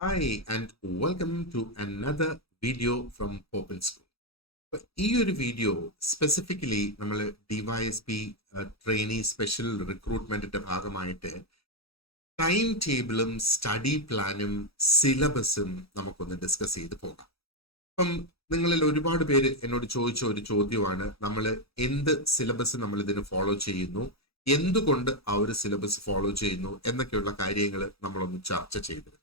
Hi and welcome to another video from Open School. അപ്പൊ ഈ ഒരു വീഡിയോ സ്പെസിഫിക്കലി നമ്മൾ ഡിവൈഎസ്പി ട്രെയിനി സ്പെഷ്യൽ റിക്രൂട്ട്മെന്റിന്റെ ഭാഗമായിട്ട് ടൈം ടേബിളും സ്റ്റഡി പ്ലാനും സിലബസും നമുക്കൊന്ന് ഡിസ്കസ് ചെയ്ത് പോകാം. അപ്പം നിങ്ങളിൽ ഒരുപാട് പേര് എന്നോട് ചോദിച്ച ഒരു ചോദ്യമാണ്, നമ്മൾ എന്ത് സിലബസ് നമ്മൾ ഇതിന് ഫോളോ ചെയ്യുന്നു, എന്തുകൊണ്ട് ആ ഒരു സിലബസ് ഫോളോ ചെയ്യുന്നു എന്നൊക്കെയുള്ള കാര്യങ്ങൾ നമ്മളൊന്ന് ചർച്ച ചെയ്തത്.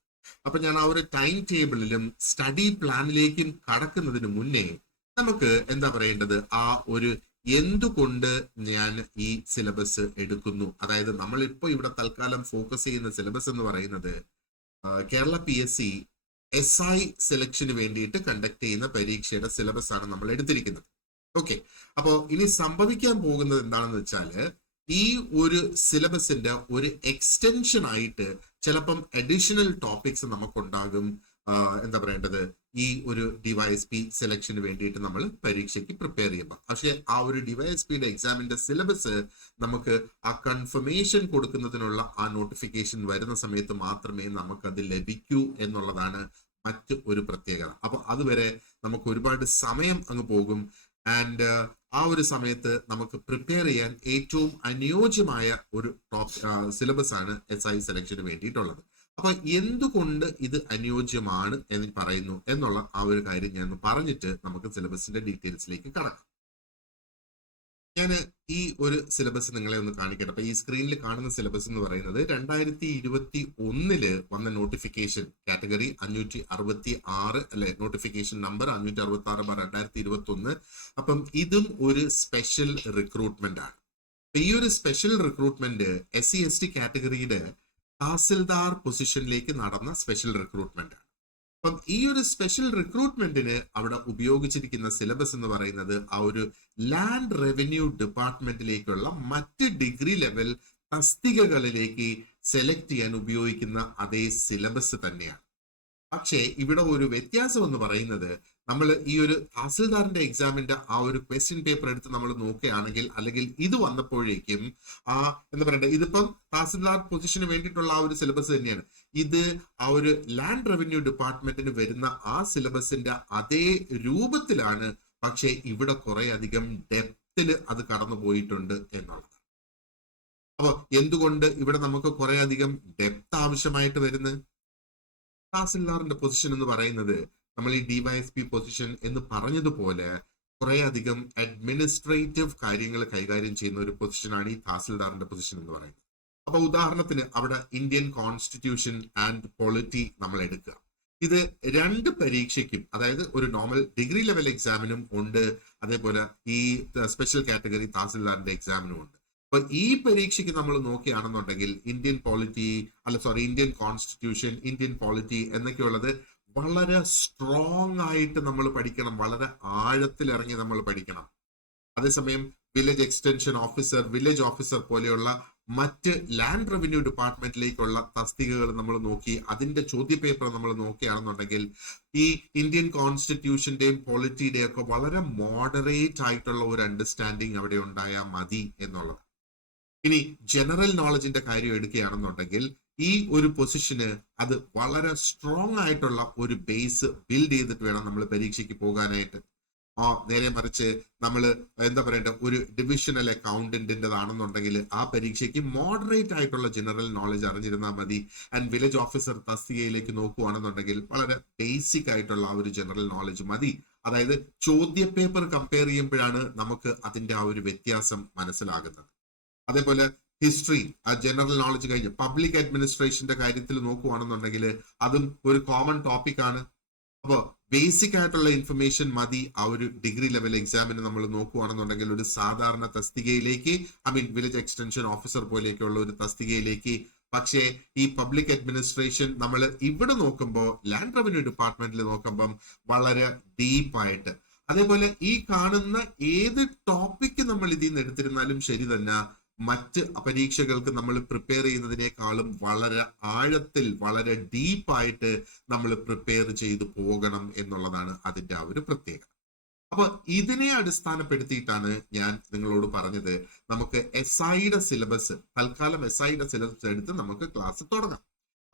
അപ്പൊ ഞാൻ ആ ഒരു ടൈം ടേബിളിലും സ്റ്റഡി പ്ലാനിലേക്കും കടക്കുന്നതിന് മുന്നേ നമുക്ക് എന്താ പറയേണ്ടത്, ആ ഒരു എന്തുകൊണ്ട് ഞാൻ ഈ സിലബസ് എടുക്കുന്നു, അതായത് നമ്മളിപ്പോ ഇവിടെ തൽക്കാലം ഫോക്കസ് ചെയ്യുന്ന സിലബസ് എന്ന് പറയുന്നത് കേരള PSC SI സെലക്ഷന് വേണ്ടിയിട്ട് കണ്ടക്ട് ചെയ്യുന്ന പരീക്ഷയുടെ സിലബസ് ആണ് നമ്മൾ എടുത്തിരിക്കുന്നത്. ഓക്കെ, അപ്പോ ഇനി സംഭവിക്കാൻ പോകുന്നത് എന്താണെന്ന് വെച്ചാല് ഈ ഒരു സിലബസിന്റെ ഒരു എക്സ്റ്റൻഷൻ ആയിട്ട് ചിലപ്പം അഡീഷണൽ ടോപ്പിക്സ് നമുക്കുണ്ടാകും. എന്താ പറയേണ്ടത്, ഈ ഒരു ഡിവൈഎസ്പി സെലക്ഷന് വേണ്ടിയിട്ട് നമ്മൾ പരീക്ഷയ്ക്ക് പ്രിപ്പയർ ചെയ്യുമ്പോൾ. പക്ഷെ ആ ഒരു ഡിവൈഎസ്പിയുടെ എക്സാമിന്റെ സിലബസ് നമുക്ക് ആ കൺഫർമേഷൻ കൊടുക്കുന്നതിനുള്ള ആ നോട്ടിഫിക്കേഷൻ വരുന്ന സമയത്ത് മാത്രമേ നമുക്കത് ലഭിക്കൂ എന്നുള്ളതാണ് മറ്റു ഒരു പ്രത്യേകത. അപ്പൊ അതുവരെ നമുക്ക് ഒരുപാട് സമയം അങ്ങ് പോകും. ആൻഡ് ആ ഒരു സമയത്ത് നമുക്ക് പ്രിപ്പയർ ചെയ്യാൻ ഏറ്റവും അനുയോജ്യമായ ഒരു സിലബസ് ആണ് SI സെലക്ഷന് വേണ്ടിയിട്ടുള്ളത്. അപ്പൊ എന്തുകൊണ്ട് ഇത് അനുയോജ്യമാണ് എന്ന് പറയുന്നു എന്നുള്ള ആ ഒരു കാര്യം ഞാൻ പറഞ്ഞിട്ട് നമുക്ക് സിലബസിന്റെ ഡീറ്റെയിൽസിലേക്ക് കടക്കാം. ഞാൻ ഈ ഒരു സിലബസ് നിങ്ങളെ ഒന്ന് കാണിക്കട്ടെ. അപ്പൊ ഈ സ്ക്രീനിൽ കാണുന്ന സിലബസ് എന്ന് പറയുന്നത് 2021 വന്ന നോട്ടിഫിക്കേഷൻ കാറ്റഗറി 566 അല്ലെ, നോട്ടിഫിക്കേഷൻ നമ്പർ 566/2021. അപ്പം ഇതും ഒരു സ്പെഷ്യൽ റിക്രൂട്ട്മെന്റ് ആണ്. ഈ ഒരു സ്പെഷ്യൽ റിക്രൂട്ട്മെന്റ് SC/ST കാറ്റഗറിയുടെ തഹസിൽദാർ പൊസിഷനിലേക്ക് നടന്ന സ്പെഷ്യൽ റിക്രൂട്ട്മെന്റ് ആണ്. അപ്പം ഈ ഒരു സ്പെഷ്യൽ റിക്രൂട്ട്മെന്റിന് അവിടെ ഉപയോഗിച്ചിരിക്കുന്ന സിലബസ് എന്ന് പറയുന്നത് ആ ഒരു ലാൻഡ് റവന്യൂ ഡിപ്പാർട്ട്മെന്റിലേക്കുള്ള മറ്റ് ഡിഗ്രി ലെവൽ തസ്തികകളിലേക്ക് സെലക്ട് ചെയ്യാൻ ഉപയോഗിക്കുന്ന അതേ സിലബസ് തന്നെയാണ്. പക്ഷേ ഇവിടെ ഒരു വ്യത്യാസം എന്ന് പറയുന്നത്, നമ്മൾ ഈ ഒരു തഹസിൽദാറിന്റെ എക്സാമിന്റെ ആ ഒരു ക്വസ്റ്റ്യൻ പേപ്പർ എടുത്ത് നമ്മൾ നോക്കുകയാണെങ്കിൽ, അല്ലെങ്കിൽ ഇത് വന്നപ്പോഴേക്കും എന്താ പറയണ്ടേ, ഇതിപ്പം തഹസിൽദാർ പൊസിഷന് വേണ്ടിയിട്ടുള്ള ആ ഒരു സിലബസ് തന്നെയാണ്. ഇത് ആ ഒരു ലാൻഡ് റവന്യൂ ഡിപ്പാർട്ട്മെന്റിന് വരുന്ന ആ സിലബസിന്റെ അതേ രൂപത്തിലാണ്. പക്ഷേ ഇവിടെ കുറെ അധികം ഡെപ്തിൽ അത് കടന്നു പോയിട്ടുണ്ട് എന്നുള്ളത്. അപ്പൊ എന്തുകൊണ്ട് ഇവിടെ നമുക്ക് കുറെ അധികം ഡെപ്ത് ആവശ്യമായിട്ട് വരുന്നത്? തഹസിൽദാറിന്റെ പൊസിഷൻ എന്ന് പറയുന്നത് നമ്മൾ ഈ ഡിവൈഎസ്പി പൊസിഷൻ എന്ന് പറഞ്ഞതുപോലെ കുറെ അധികം അഡ്മിനിസ്ട്രേറ്റീവ് കാര്യങ്ങൾ കൈകാര്യം ചെയ്യുന്ന ഒരു പൊസിഷനാണ് ഈ തഹസിൽദാറിന്റെ പൊസിഷൻ എന്ന് പറയുന്നത്. അപ്പൊ ഉദാഹരണത്തിന് അവിടെ ഇന്ത്യൻ കോൺസ്റ്റിറ്റ്യൂഷൻ ആൻഡ് പൊളിറ്റി നമ്മൾ എടുക്കുക. ഇത് രണ്ട് പരീക്ഷയ്ക്കും, അതായത് ഒരു നോർമൽ ഡിഗ്രി ലെവൽ എക്സാമിനും ഉണ്ട്, അതേപോലെ ഈ സ്പെഷ്യൽ കാറ്റഗറി തഹസിൽദാറിന്റെ എക്സാമിനും ഉണ്ട്. അപ്പൊ ഈ പരീക്ഷയ്ക്ക് നമ്മൾ നോക്കുകയാണെന്നുണ്ടെങ്കിൽ ഇന്ത്യൻ കോൺസ്റ്റിറ്റ്യൂഷൻ, ഇന്ത്യൻ പോളിറ്റി എന്നൊക്കെയുള്ളത് വളരെ സ്ട്രോങ് ആയിട്ട് നമ്മൾ പഠിക്കണം, വളരെ ആഴത്തിൽ ഇറങ്ങി നമ്മൾ പഠിക്കണം. അതേസമയം വില്ലേജ് ഓഫീസർ പോലെയുള്ള മറ്റ് ലാൻഡ് റവന്യൂ ഡിപ്പാർട്ട്മെന്റിലേക്കുള്ള തസ്തികകൾ നമ്മൾ നോക്കി അതിന്റെ ചോദ്യപേപ്പർ നമ്മൾ നോക്കുകയാണെന്നുണ്ടെങ്കിൽ ഈ ഇന്ത്യൻ കോൺസ്റ്റിറ്റ്യൂഷന്റെയും പോളിറ്റിയുടെയും ഒക്കെ വളരെ മോഡറേറ്റ് ആയിട്ടുള്ള ഒരു അണ്ടർസ്റ്റാൻഡിങ് അവിടെ ഉണ്ടായാൽ മതി എന്നുള്ളത്. ഇനി ജനറൽ നോളജിന്റെ കാര്യം എടുക്കുകയാണെന്നുണ്ടെങ്കിൽ ഈ ഒരു പൊസിഷന് അത് വളരെ സ്ട്രോങ് ആയിട്ടുള്ള ഒരു ബേസ് ബിൽഡ് ചെയ്തിട്ട് വേണം നമ്മൾ പരീക്ഷയ്ക്ക് പോകാനായിട്ട്. നേരെ മറിച്ച് നമ്മൾ എന്താ പറയണ്ട, ഒരു ഡിവിഷണൽ അക്കൗണ്ടന്റിൻ്റെതാണെന്നുണ്ടെങ്കിൽ ആ പരീക്ഷയ്ക്ക് മോഡറേറ്റ് ആയിട്ടുള്ള ജനറൽ നോളജ് അറിഞ്ഞിരുന്നാൽ മതി. ആൻഡ് വില്ലേജ് ഓഫീസർ തസ്തികയിലേക്ക് നോക്കുകയാണെന്നുണ്ടെങ്കിൽ വളരെ ബേസിക് ആയിട്ടുള്ള ആ ഒരു ജനറൽ നോളജ് മതി. അതായത് ചോദ്യപേപ്പർ കമ്പയർ ചെയ്യുമ്പോഴാണ് നമുക്ക് അതിന്റെ ആ ഒരു വ്യത്യാസം മനസ്സിലാകുന്നത്. അതേപോലെ ഹിസ്റ്ററി, ആ ജനറൽ നോളജ് കഴിഞ്ഞ് പബ്ലിക് അഡ്മിനിസ്ട്രേഷന്റെ കാര്യത്തിൽ നോക്കുകയാണെന്നുണ്ടെങ്കിൽ അതും ഒരു കോമൺ ടോപ്പിക് ആണ്. അപ്പോൾ ബേസിക് ആയിട്ടുള്ള ഇൻഫർമേഷൻ മതി ആ ഒരു ഡിഗ്രി ലെവൽ എക്സാമിന് നമ്മൾ നോക്കുകയാണെന്നുണ്ടെങ്കിൽ ഒരു സാധാരണ തസ്തികയിലേക്ക്, വില്ലേജ് എക്സ്റ്റൻഷൻ ഓഫീസർ പോലെയൊക്കെയുള്ള ഒരു തസ്തികയിലേക്ക്. പക്ഷേ ഈ പബ്ലിക് അഡ്മിനിസ്ട്രേഷൻ നമ്മൾ ഇവിടെ നോക്കുമ്പോൾ, ലാൻഡ് റവന്യൂ ഡിപ്പാർട്ട്മെന്റിൽ നോക്കുമ്പം വളരെ ഡീപ്പായിട്ട്, അതേപോലെ ഈ കാണുന്ന ഏത് ടോപ്പിക്ക് നമ്മൾ ഇതിൽ നിന്ന് എടുത്തിരുന്നാലും ശരി തന്നെ, മറ്റ് പരീക്ഷകൾക്ക് നമ്മൾ പ്രിപ്പയർ ചെയ്യുന്നതിനേക്കാളും വളരെ ആഴത്തിൽ, വളരെ ഡീപ്പായിട്ട് നമ്മൾ പ്രിപ്പയർ ചെയ്തു പോകണം എന്നുള്ളതാണ് അതിന്റെ ആ ഒരു പ്രത്യേകത. അപ്പൊ ഇതിനെ അടിസ്ഥാനപ്പെടുത്തിയിട്ടാണ് ഞാൻ നിങ്ങളോട് പറഞ്ഞത് നമുക്ക് തൽക്കാലം SIയുടെ സിലബസ് എടുത്ത് നമുക്ക് ക്ലാസ് തുടങ്ങാം.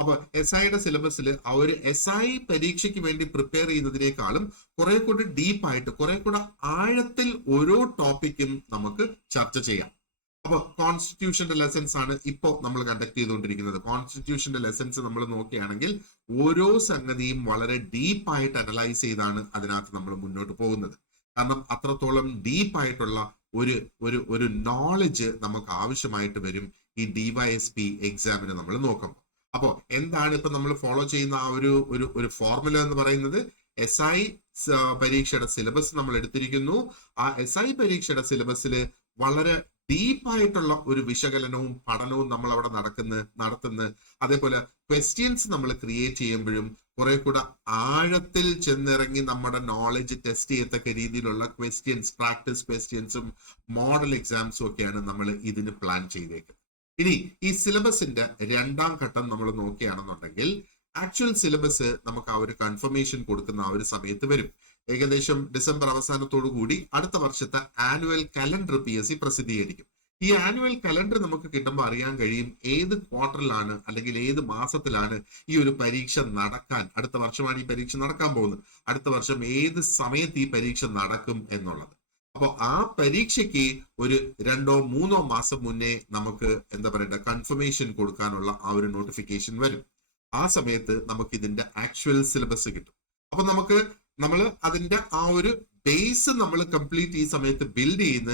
അപ്പൊ SI സിലബസിൽ ആ ഒരു SI പരീക്ഷയ്ക്ക് വേണ്ടി പ്രിപ്പയർ ചെയ്യുന്നതിനേക്കാളും കുറെ കൂടി ഡീപ്പായിട്ട് കുറെ കൂടെ ആഴത്തിൽ ഓരോ ടോപ്പിക്കും നമുക്ക് ചർച്ച ചെയ്യാം. അപ്പൊ കോൺസ്റ്റിറ്റ്യൂഷന്റെ ലെസൺസ് ആണ് ഇപ്പോൾ നമ്മൾ കണ്ടക്ട് ചെയ്തുകൊണ്ടിരിക്കുന്നത്. കോൺസ്റ്റിറ്റ്യൂഷന്റെ ലെസൺസ് നമ്മൾ നോക്കുകയാണെങ്കിൽ ഓരോ സംഗതിയും വളരെ ഡീപ്പായിട്ട് അനലൈസ് ചെയ്താണ് അതിനകത്ത് നമ്മൾ മുന്നോട്ട് പോകുന്നത്. കാരണം അത്രത്തോളം ഡീപ്പായിട്ടുള്ള ഒരു ഒരു ഒരു നോളജ് നമുക്ക് ആവശ്യമായിട്ട് വരും ഈ DYSP എക്സാമിന് നമ്മൾ നോക്കുമ്പോൾ. അപ്പോ എന്താണ് ഇപ്പൊ നമ്മൾ ഫോളോ ചെയ്യുന്ന ആ ഒരു ഫോർമുല എന്ന് പറയുന്നത്? SI പരീക്ഷയുടെ സിലബസ് നമ്മൾ എടുത്തിരിക്കുന്നു. ആ SI പരീക്ഷയുടെ സിലബസിൽ വളരെ ഡീപ്പായിട്ടുള്ള ഒരു വിശകലനവും പഠനവും നമ്മൾ അവിടെ നടത്തുന്നു. അതേപോലെ ക്വസ്റ്റ്യൻസ് നമ്മൾ ക്രിയേറ്റ് ചെയ്യുമ്പോഴും കുറെ കൂടെ ആഴത്തിൽ ചെന്നിറങ്ങി നമ്മുടെ നോളജ് ടെസ്റ്റ് ചെയ്യത്തക്ക രീതിയിലുള്ള ക്വസ്റ്റ്യൻസ്, പ്രാക്ടീസ് ക്വസ്റ്റ്യൻസും മോഡൽ എക്സാംസും ഒക്കെയാണ് നമ്മൾ ഇതിന് പ്ലാൻ ചെയ്തേക്കുന്നത്. ഇനി ഈ സിലബസിന്റെ രണ്ടാം ഘട്ടം നമ്മൾ നോക്കുകയാണെന്നുണ്ടെങ്കിൽ ആക്ച്വൽ സിലബസ് നമുക്ക് ആ ഒരു കൺഫർമേഷൻ കൊടുക്കുന്ന ആ ഒരു സമയത്ത് വരും. ഏകദേശം ഡിസംബർ അവസാനത്തോടു കൂടി അടുത്ത വർഷത്തെ ആനുവൽ കലണ്ടർ PSC പ്രസിദ്ധീകരിക്കും. ഈ ആനുവൽ കലണ്ടർ നമുക്ക് കിട്ടുമ്പോൾ അറിയാൻ കഴിയും ഏത് ക്വാർട്ടറിലാണ് അല്ലെങ്കിൽ ഏത് മാസത്തിലാണ് ഈ ഒരു പരീക്ഷ നടക്കാൻ, അടുത്ത വർഷമാണ് ഈ പരീക്ഷ നടക്കാൻ പോകുന്നത്, അടുത്ത വർഷം ഏത് സമയത്ത് ഈ പരീക്ഷ നടക്കും എന്നുള്ളത്. അപ്പൊ ആ പരീക്ഷയ്ക്ക് ഒരു 2-3 മാസം മുന്നേ നമുക്ക് എന്താ പറയണ്ട കൺഫർമേഷൻ കൊടുക്കാനുള്ള ആ ഒരു നോട്ടിഫിക്കേഷൻ വരും. ആ സമയത്ത് നമുക്ക് ഇതിന്റെ ആക്ച്വൽ സിലബസ് കിട്ടും. അപ്പൊ നമ്മൾ അതിന്റെ ആ ഒരു ബേസ് നമ്മൾ കംപ്ലീറ്റ് ഈ സമയത്ത് ബിൽഡ് ചെയ്യുന്ന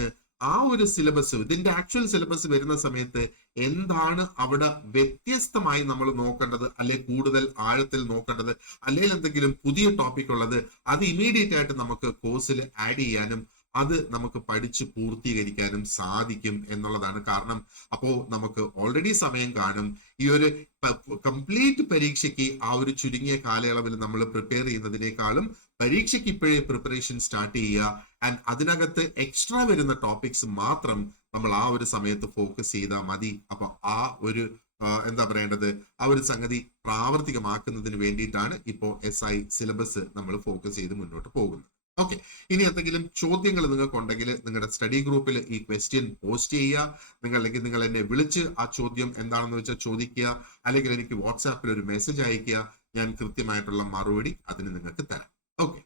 ആ ഒരു സിലബസ്, ഇതിന്റെ ആക്ച്വൽ സിലബസ് വരുന്ന സമയത്ത് എന്താണ് അവിടെ വ്യത്യസ്തമായി നമ്മൾ നോക്കേണ്ടത്, അല്ലെ കൂടുതൽ ആഴത്തിൽ നോക്കേണ്ടത്, അല്ലെങ്കിൽ എന്തെങ്കിലും പുതിയ ടോപ്പിക് ഉള്ളത്, അത് ഇമീഡിയറ്റ് ആയിട്ട് നമുക്ക് കോഴ്സിൽ ആഡ് ചെയ്യാനും അത് നമുക്ക് പഠിച്ച് പൂർത്തീകരിക്കാനും സാധിക്കും എന്നുള്ളതാണ്. കാരണം അപ്പോ നമുക്ക് ഓൾറെഡി സമയം കാണും. ഈ ഒരു കംപ്ലീറ്റ് പരീക്ഷയ്ക്ക് ആ ഒരു ചുരുങ്ങിയ കാലയളവിൽ നമ്മൾ പ്രിപ്പയർ ചെയ്യുന്നതിനേക്കാളും പരീക്ഷയ്ക്ക് ഇപ്പോഴേ പ്രിപ്പറേഷൻ സ്റ്റാർട്ട് ചെയ്യുക. ആൻഡ് അതിനകത്ത് എക്സ്ട്രാ വരുന്ന ടോപ്പിക്സ് മാത്രം നമ്മൾ ആ ഒരു സമയത്ത് ഫോക്കസ് ചെയ്താൽ മതി. അപ്പൊ ആ ഒരു എന്താ പറയേണ്ടത്, ആ ഒരു സംഗതി പ്രാവർത്തികമാക്കുന്നതിന് വേണ്ടിയിട്ടാണ് ഇപ്പോൾ SI സിലബസ് നമ്മൾ ഫോക്കസ് ചെയ്ത് മുന്നോട്ട് പോകുന്നത്. ഓക്കെ, ഇനി എന്തെങ്കിലും ചോദ്യങ്ങൾ നിങ്ങൾക്ക് ഉണ്ടെങ്കിൽ നിങ്ങളുടെ സ്റ്റഡി ഗ്രൂപ്പിൽ ഈ ക്വസ്റ്റ്യൻ പോസ്റ്റ് ചെയ്യുക. അല്ലെങ്കിൽ നിങ്ങൾ എന്നെ വിളിച്ച് ആ ചോദ്യം എന്താണെന്ന് വെച്ചാൽ ചോദിക്കുക, അല്ലെങ്കിൽ എനിക്ക് വാട്സാപ്പിൽ ഒരു മെസ്സേജ് അയക്കുക. ഞാൻ കൃത്യമായിട്ടുള്ള മറുപടി അതിന് നിങ്ങൾക്ക് തരാം. ഓക്കെ,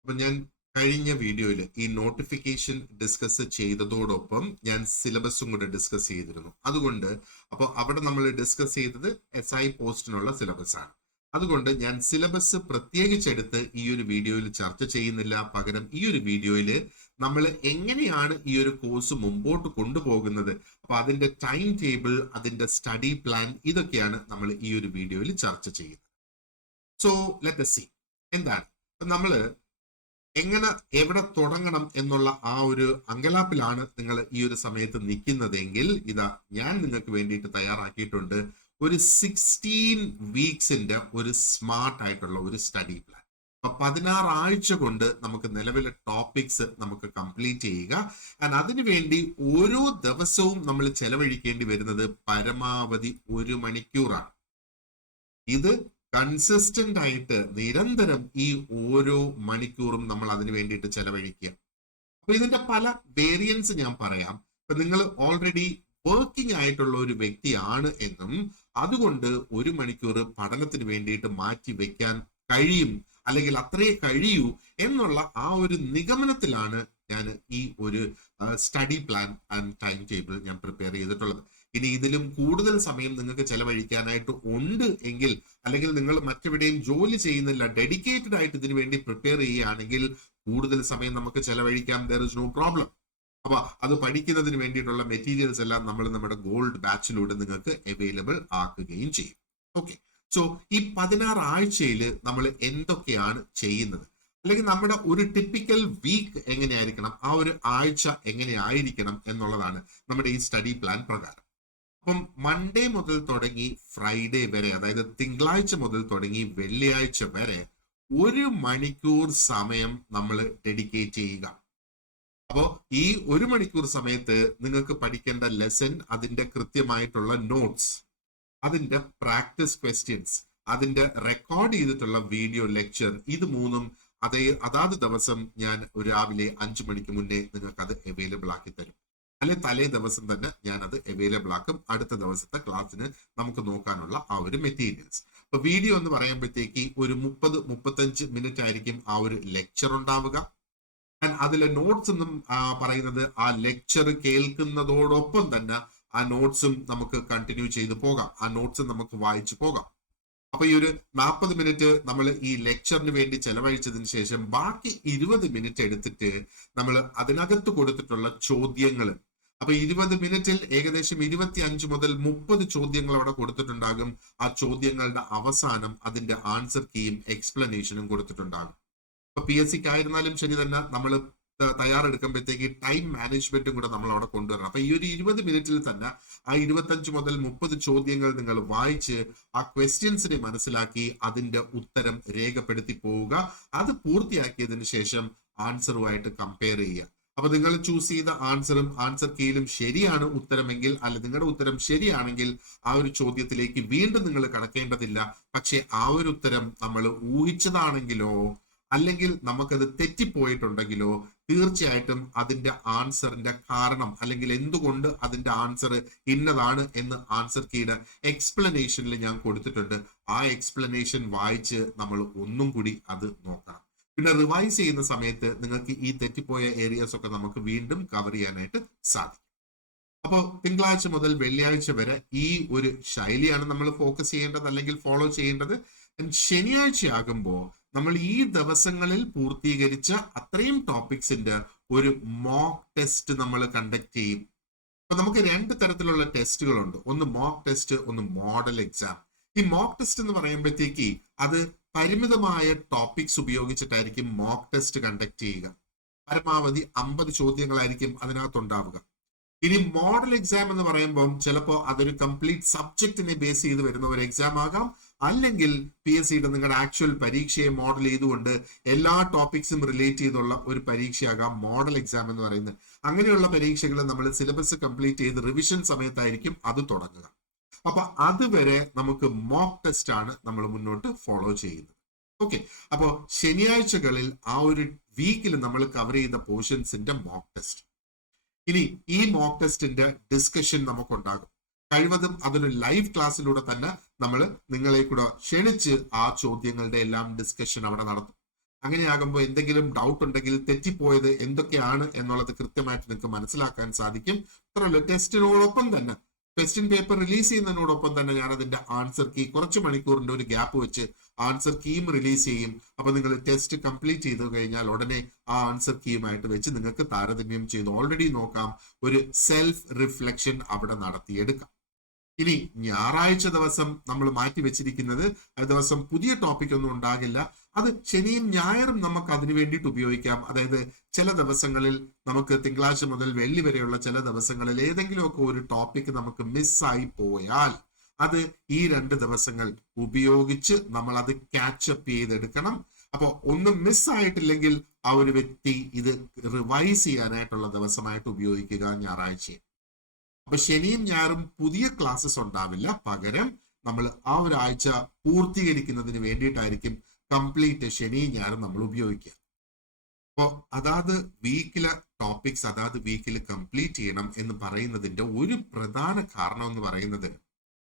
അപ്പൊ ഞാൻ കഴിഞ്ഞ വീഡിയോയിൽ ഈ നോട്ടിഫിക്കേഷൻ ഡിസ്കസ് ചെയ്തതോടൊപ്പം ഞാൻ സിലബസും കൂടെ ഡിസ്കസ് ചെയ്തിരുന്നു. അതുകൊണ്ട് അപ്പോൾ അവിടെ നമ്മൾ ഡിസ്കസ് ചെയ്തത് SI പോസ്റ്റിനുള്ള സിലബസ് ആണ്. അതുകൊണ്ട് ഞാൻ സിലബസ് പ്രത്യേകിച്ചെടുത്ത് ഈ ഒരു വീഡിയോയിൽ ചർച്ച ചെയ്യുന്നില്ല. പകരം ഈ ഒരു വീഡിയോയിൽ നമ്മൾ എങ്ങനെയാണ് ഈ ഒരു കോഴ്സ് മുമ്പോട്ട് കൊണ്ടുപോകുന്നത്, അപ്പൊ അതിന്റെ ടൈം ടേബിൾ, അതിന്റെ സ്റ്റഡി പ്ലാൻ, ഇതൊക്കെയാണ് നമ്മൾ ഈ ഒരു വീഡിയോയിൽ ചർച്ച ചെയ്യുന്നത്. സോ ലെറ്റ് us see എന്താണ് നമ്മൾ എങ്ങനെ എവിടെ തുടങ്ങണം എന്നുള്ള ആ ഒരു അങ്കലാപ്പിലാണ് നിങ്ങൾ ഈ ഒരു സമയത്ത് നിൽക്കുന്നതെങ്കിൽ ഇതാ ഞാൻ നിങ്ങൾക്ക് വേണ്ടിയിട്ട് തയ്യാറാക്കിയിട്ടുണ്ട് ഒരു 16 വീക്സിന്റെ ഒരു സ്മാർട്ട് ആയിട്ടുള്ള ഒരു സ്റ്റഡി പ്ലാൻ. അപ്പൊ 16 ആഴ്ച കൊണ്ട് നമുക്ക് നിലവിലെ ടോപ്പിക്സ് നമുക്ക് കംപ്ലീറ്റ് ചെയ്യുക. ആൻഡ് അതിനുവേണ്ടി ഓരോ ദിവസവും നമ്മൾ ചെലവഴിക്കേണ്ടി വരുന്നത് പരമാവധി 1 മണിക്കൂറാണ്. ഇത് കൺസിസ്റ്റന്റ് ആയിട്ട് നിരന്തരം ഈ ഓരോ മണിക്കൂറും നമ്മൾ അതിന് വേണ്ടിയിട്ട് ചെലവഴിക്കുക. അപ്പൊ ഇതിന്റെ പല വേരിയൻസ് ഞാൻ പറയാം. അപ്പൊ നിങ്ങൾ ഓൾറെഡി വർക്കിംഗ് ആയിട്ടുള്ള ഒരു വ്യക്തിയാണ് എന്നും അതുകൊണ്ട് 1 മണിക്കൂർ പഠനത്തിന് വേണ്ടിയിട്ട് മാറ്റി വെക്കാൻ കഴിയും, അല്ലെങ്കിൽ അത്രേ കഴിയൂ എന്നുള്ള ആ ഒരു നിഗമനത്തിലാണ് ഞാൻ ഈ ഒരു study plan and time table ഞാൻ പ്രിപ്പയർ ചെയ്തിട്ടുള്ളത്. ഇനി ഇതിലും കൂടുതൽ സമയം നിങ്ങൾക്ക് ചെലവഴിക്കാനായിട്ട് ഉണ്ട് എങ്കിൽ, അല്ലെങ്കിൽ നിങ്ങൾ മറ്റെവിടെയും ജോലി ചെയ്യുന്നില്ല, ഡെഡിക്കേറ്റഡ് ആയിട്ട് ഇതിനു വേണ്ടി പ്രിപ്പയർ ചെയ്യുകയാണെങ്കിൽ കൂടുതൽ സമയം നമുക്ക് ചെലവഴിക്കാം. There is no problem. അപ്പൊ അത് പഠിക്കുന്നതിന് വേണ്ടിയിട്ടുള്ള മെറ്റീരിയൽസ് എല്ലാം നമ്മൾ നമ്മുടെ ഗോൾഡ് ബാച്ചിലൂടെ നിങ്ങൾക്ക് അവൈലബിൾ ആക്കുകയും ചെയ്യും. ഓക്കെ, സോ ഈ 16 ആഴ്ചയിൽ നമ്മൾ എന്തൊക്കെയാണ് ചെയ്യുന്നത്, അല്ലെങ്കിൽ നമ്മുടെ ഒരു ടിപ്പിക്കൽ വീക്ക് എങ്ങനെയായിരിക്കണം, ആ ഒരു ആഴ്ച എങ്ങനെയായിരിക്കണം എന്നുള്ളതാണ് നമ്മുടെ ഈ സ്റ്റഡി പ്ലാൻ പ്രകാരം. അപ്പം മൺഡേ മുതൽ തുടങ്ങി ഫ്രൈഡേ വരെ, അതായത് തിങ്കളാഴ്ച മുതൽ തുടങ്ങി വെള്ളിയാഴ്ച വരെ 1 മണിക്കൂർ സമയം നമ്മൾ ഡെഡിക്കേറ്റ് ചെയ്യുക. അപ്പോ ഈ 1 മണിക്കൂർ സമയത്ത് നിങ്ങൾക്ക് പഠിക്കേണ്ട ലെസൺ, അതിന്റെ കൃത്യമായിട്ടുള്ള നോട്ട്സ്, അതിന്റെ പ്രാക്ടീസ് ക്വസ്റ്റ്യൻസ്, അതിന്റെ റെക്കോർഡ് ചെയ്തിട്ടുള്ള വീഡിയോ ലെക്ചർ, ഇത് മൂന്നും അതാത് ദിവസം ഞാൻ രാവിലെ 5 മണിക്ക് മുന്നേ നിങ്ങൾക്ക് അത് അവൈലബിൾ ആക്കി തരും. അല്ലെ തലേ ദിവസം തന്നെ ഞാൻ അത് അവൈലബിൾ ആക്കും. അടുത്ത ദിവസത്തെ ക്ലാസ്സിന് നമുക്ക് നോക്കാനുള്ള ആ ഒരു മെറ്റീരിയൽസ്. അപ്പൊ വീഡിയോ എന്ന് പറയുമ്പോഴത്തേക്ക് ഒരു 30-35 മിനിറ്റ് ആയിരിക്കും ആ ഒരു ലെക്ചർ ഉണ്ടാവുക. അതിലെ നോട്ട്സ് എന്നും പറയുന്നത് ആ ലെക്ചർ കേൾക്കുന്നതോടൊപ്പം തന്നെ ആ നോട്ട്സും നമുക്ക് കണ്ടിന്യൂ ചെയ്തു പോകാം, ആ നോട്ട്സും നമുക്ക് വായിച്ചു പോകാം. അപ്പൊ ഈ ഒരു 40 മിനിറ്റ് നമ്മൾ ഈ ലെക്ചറിന് വേണ്ടി ചെലവഴിച്ചതിന് ശേഷം ബാക്കി 20 മിനിറ്റ് എടുത്തിട്ട് നമ്മൾ അതിനകത്ത് കൊടുത്തിട്ടുള്ള ചോദ്യങ്ങൾ, അപ്പൊ 20 മിനിറ്റിൽ ഏകദേശം 25 മുതൽ 30 ചോദ്യങ്ങൾ അവിടെ കൊടുത്തിട്ടുണ്ടാകും. ആ ചോദ്യങ്ങളുടെ അവസാനം അതിന്റെ ആൻസർ കീയും എക്സ്പ്ലനേഷനും കൊടുത്തിട്ടുണ്ടാകും. ഇപ്പൊ PSC ആയിരുന്നാലും ശരി തന്നെ നമ്മൾ തയ്യാറെടുക്കുമ്പോഴത്തേക്ക് ടൈം മാനേജ്മെന്റും കൂടെ നമ്മൾ അവിടെ കൊണ്ടുവരണം. അപ്പൊ ഈ ഒരു 20 മിനിറ്റിൽ തന്നെ ആ 25 മുതൽ 30 ചോദ്യങ്ങൾ നിങ്ങൾ വായിച്ച് ആ ക്വസ്റ്റ്യൻസിനെ മനസ്സിലാക്കി അതിന്റെ ഉത്തരം രേഖപ്പെടുത്തി പോവുക. അത് പൂർത്തിയാക്കിയതിനു ശേഷം ആൻസറുമായിട്ട് കമ്പയർ ചെയ്യുക. അപ്പൊ നിങ്ങൾ ചൂസ് ചെയ്ത ആൻസറും ആൻസർ കീയിലും ശരിയാണ് ഉത്തരമെങ്കിൽ, അല്ല നിങ്ങളുടെ ഉത്തരം ശരിയാണെങ്കിൽ ആ ഒരു ചോദ്യത്തിലേക്ക് വീണ്ടും നിങ്ങൾ കടക്കേണ്ടതില്ല. പക്ഷെ ആ ഒരു ഉത്തരം നമ്മൾ ഊഹിച്ചതാണെങ്കിലോ അല്ലെങ്കിൽ നമുക്കത് തെറ്റിപ്പോയിട്ടുണ്ടെങ്കിലോ തീർച്ചയായിട്ടും അതിന്റെ ആൻസറിന്റെ കാരണം അല്ലെങ്കിൽ എന്തുകൊണ്ട് അതിന്റെ ആൻസർ ഇന്നതാണ് എന്ന് ആൻസർ കീയുടെ എക്സ്പ്ലനേഷനിൽ ഞാൻ കൊടുത്തിട്ടുണ്ട്. ആ എക്സ്പ്ലനേഷൻ വായിച്ച് നമ്മൾ ഒന്നും കൂടി അത് നോക്കണം. പിന്നെ റിവൈസ് ചെയ്യുന്ന സമയത്ത് നിങ്ങൾക്ക് ഈ തെറ്റിപ്പോയ ഏരിയാസ് ഒക്കെ നമുക്ക് വീണ്ടും കവർ ചെയ്യാനായിട്ട് സാധിക്കും. അപ്പോൾ തിങ്കളാഴ്ച മുതൽ വെള്ളിയാഴ്ച വരെ ഈ ഒരു ശൈലിയാണ് നമ്മൾ ഫോക്കസ് ചെയ്യേണ്ടത് അല്ലെങ്കിൽ ഫോളോ ചെയ്യേണ്ടത്. ശനിയാഴ്ച ആകുമ്പോൾ നമ്മൾ ഈ ദിവസങ്ങളിൽ പൂർത്തീകരിച്ച അത്രയും ടോപ്പിക്സിന്റെ ഒരു മോക്ക് ടെസ്റ്റ് നമ്മൾ കണ്ടക്ട് ചെയ്യും. അപ്പൊ നമുക്ക് 2 തരത്തിലുള്ള ടെസ്റ്റുകളുണ്ട്, ഒന്ന് മോക്ക് ടെസ്റ്റ്, ഒന്ന് മോഡൽ എക്സാം. ഈ മോക്ക് ടെസ്റ്റ് എന്ന് പറയുമ്പോഴത്തേക്ക് അത് പരിമിതമായ ടോപ്പിക്സ് ഉപയോഗിച്ചിട്ടായിരിക്കും മോക്ക് ടെസ്റ്റ് കണ്ടക്ട് ചെയ്യുക. പരമാവധി 50 ചോദ്യങ്ങളായിരിക്കും അതിനകത്തുണ്ടാവുക. ഇനി മോഡൽ എക്സാം എന്ന് പറയുമ്പോൾ ചിലപ്പോൾ അതൊരു കംപ്ലീറ്റ് സബ്ജക്റ്റിനെ ബേസ് ചെയ്ത് വരുന്ന ഒരു എക്സാം ആകാം, അല്ലെങ്കിൽ PSCയുടെ നിങ്ങളുടെ ആക്ച്വൽ പരീക്ഷയെ മോഡൽ ചെയ്തുകൊണ്ട് എല്ലാ ടോപ്പിക്സും റിലേറ്റ് ചെയ്തുള്ള ഒരു പരീക്ഷയാകാം മോഡൽ എക്സാം എന്ന് പറയുന്നത്. അങ്ങനെയുള്ള പരീക്ഷകൾ നമ്മൾ സിലബസ് കംപ്ലീറ്റ് ചെയ്ത് റിവിഷൻ സമയത്തായിരിക്കും അത് തുടങ്ങുക. അപ്പൊ അതുവരെ നമുക്ക് മോക്ക് ടെസ്റ്റ് ആണ് നമ്മൾ മുന്നോട്ട് ഫോളോ ചെയ്യുന്നത്. ഓക്കെ, അപ്പോ ശനിയാഴ്ചകളിൽ ആ ഒരു വീക്കിൽ നമ്മൾ കവർ ചെയ്ത പോർഷൻസിന്റെ മോക്ക് ടെസ്റ്റ്. ഇനി ഈ മോക്ക് ടെസ്റ്റിന്റെ ഡിസ്കഷൻ നമുക്കുണ്ടാകും. കഴിവതും അതൊരു ലൈവ് ക്ലാസ്സിലൂടെ തന്നെ നമ്മൾ നിങ്ങളെ കൂടെ ക്ഷണിച്ച് ആ ചോദ്യങ്ങളുടെ എല്ലാം ഡിസ്കഷൻ അവിടെ നടത്തും. അങ്ങനെയാകുമ്പോൾ എന്തെങ്കിലും ഡൗട്ട് ഉണ്ടെങ്കിൽ തെറ്റിപ്പോയത് എന്തൊക്കെയാണ് എന്നുള്ളത് കൃത്യമായിട്ട് നിങ്ങൾക്ക് മനസ്സിലാക്കാൻ സാധിക്കും. അത്രയല്ല, ടെസ്റ്റിനോടൊപ്പം തന്നെ ക്വസ്റ്റ്യൻ പേപ്പർ റിലീസ് ചെയ്യുന്നതിനോടൊപ്പം തന്നെ ഞാൻ അതിന്റെ ആൻസർ കീ കുറച്ച് മണിക്കൂറിന്റെ ഒരു ഗ്യാപ്പ് വെച്ച് ആൻസർ കീയും റിലീസ് ചെയ്യും. അപ്പൊ നിങ്ങൾ ടെസ്റ്റ് കംപ്ലീറ്റ് ചെയ്ത് കഴിഞ്ഞാൽ ഉടനെ ആ ആൻസർ കീയുമായിട്ട് വെച്ച് നിങ്ങൾക്ക് താരതമ്യം ചെയ്ത് ഓൾറെഡി നോക്കാം, ഒരു സെൽഫ് റിഫ്ലക്ഷൻ അവിടെ നടത്തിയെടുക്കാം. ഇനി ഞായറാഴ്ച ദിവസം നമ്മൾ മാറ്റി വെച്ചിരിക്കുന്നത്, ആ ദിവസം പുതിയ ടോപ്പിക് ഒന്നും ഉണ്ടാകില്ല. അത് ശനിയും ഞായറും നമുക്ക് അതിനു വേണ്ടിയിട്ട് ഉപയോഗിക്കാം. അതായത് ചില ദിവസങ്ങളിൽ നമുക്ക് തിങ്കളാഴ്ച മുതൽ വെള്ളി വരെയുള്ള ചില ദിവസങ്ങളിൽ ഏതെങ്കിലുമൊക്കെ ഒരു ടോപ്പിക് നമുക്ക് മിസ്സായി പോയാൽ അത് ഈ 2 ദിവസങ്ങൾ ഉപയോഗിച്ച് നമ്മൾ അത് ക്യാച്ചപ്പ് ചെയ്തെടുക്കണം. അപ്പൊ ഒന്നും മിസ്സായിട്ടില്ലെങ്കിൽ ആ ഒരു വ്യക്തി ഇത് റിവൈസ് ചെയ്യാനായിട്ടുള്ള ദിവസമായിട്ട് ഉപയോഗിക്കുക ഞായറാഴ്ച. അപ്പൊ ശനിയും ഞായറും പുതിയ ക്ലാസ്സസ് ഉണ്ടാവില്ല, പകരം നമ്മൾ ആ ഒരാഴ്ച പൂർത്തീകരിക്കുന്നതിന് വേണ്ടിയിട്ടായിരിക്കും കംപ്ലീറ്റ് ശനിയും ഞായറും നമ്മൾ ഉപയോഗിക്കുക. അപ്പോൾ അതാത് വീക്കിലെ ടോപ്പിക്സ് അതാത് വീക്കിൽ കംപ്ലീറ്റ് ചെയ്യണം എന്ന് പറയുന്നതിന്റെ ഒരു പ്രധാന കാരണം എന്ന് പറയുന്നത്,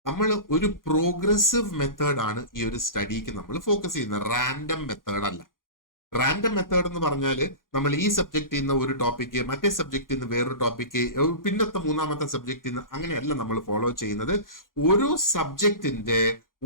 നമ്മൾ ഒരു പ്രോഗ്രസീവ് മെത്തേഡ് ആണ് ഈ ഒരു സ്റ്റഡിക്ക് നമ്മൾ ഫോക്കസ് ചെയ്യുന്നത്, റാൻഡം മെത്തേഡ് അല്ല. റാൻഡം മെത്തേഡ് എന്ന് പറഞ്ഞാൽ നമ്മൾ ഈ സബ്ജക്റ്റിൽ നിന്ന് ഒരു ടോപ്പിക്ക്, മറ്റേ സബ്ജക്റ്റിൽ നിന്ന് വേറൊരു ടോപ്പിക്ക്, പിന്നത്തെ 3-ാമത്തെ സബ്ജക്റ്റിൽ നിന്ന് അങ്ങനെയല്ല നമ്മൾ ഫോളോ ചെയ്യുന്നത്. ഓരോ സബ്ജക്റ്റിന്റെ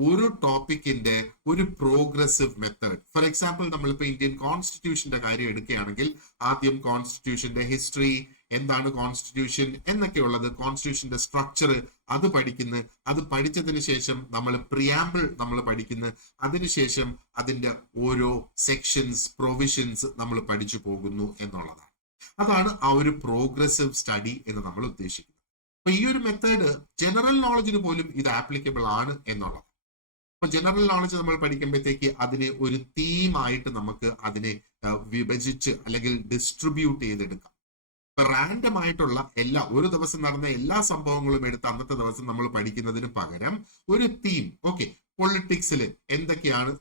ഒരു ടോപ്പിക്കിന്റെ ഒരു പ്രോഗ്രസീവ് മെത്തേഡ്. ഫോർ എക്സാമ്പിൾ നമ്മളിപ്പോ ഇന്ത്യൻ കോൺസ്റ്റിറ്റ്യൂഷന്റെ കാര്യം എടുക്കുകയാണെങ്കിൽ ആദ്യം കോൺസ്റ്റിറ്റ്യൂഷന്റെ ഹിസ്റ്ററി, എന്താണ് കോൺസ്റ്റിറ്റ്യൂഷൻ എന്നൊക്കെയുള്ളത്, കോൺസ്റ്റിറ്റ്യൂഷന്റെ സ്ട്രക്ചർ അത് പഠിക്കുന്നു. അത് പഠിച്ചതിന് ശേഷം നമ്മൾ പ്രിയാമ്പിൾ നമ്മൾ പഠിക്കുന്നു. അതിനുശേഷം അതിന്റെ ഓരോ സെക്ഷൻസ്, പ്രൊവിഷൻസ് നമ്മൾ പഠിച്ചു പോകുന്നു എന്നുള്ളതാണ്. അതാണ് ആ ഒരു പ്രോഗ്രസീവ് സ്റ്റഡി എന്ന് നമ്മൾ ഉദ്ദേശിക്കുന്നത്. അപ്പൊ ഈ ഒരു മെത്തേഡ് ജനറൽ നോളജിന് പോലും ഇത് ആപ്ലിക്കബിൾ ആണ് എന്നുള്ളത്. അപ്പൊ ജനറൽ നോളജ് നമ്മൾ പഠിക്കുമ്പോഴത്തേക്ക് അതിനെ ഒരു തീമായിട്ട് നമുക്ക് അതിനെ വിഭജിച്ച് അല്ലെങ്കിൽ ഡിസ്ട്രിബ്യൂട്ട് ചെയ്തെടുക്കാം. ഇപ്പൊ റാൻഡം ആയിട്ടുള്ള ഒരു ദിവസം നടന്ന എല്ലാ സംഭവങ്ങളും എടുത്ത് അന്നത്തെ ദിവസം നമ്മൾ പഠിക്കുന്നതിന് പകരം ഒരു തീം, ഓക്കെ, പൊളിറ്റിക്സിൽ എന്തൊക്കെയാണ്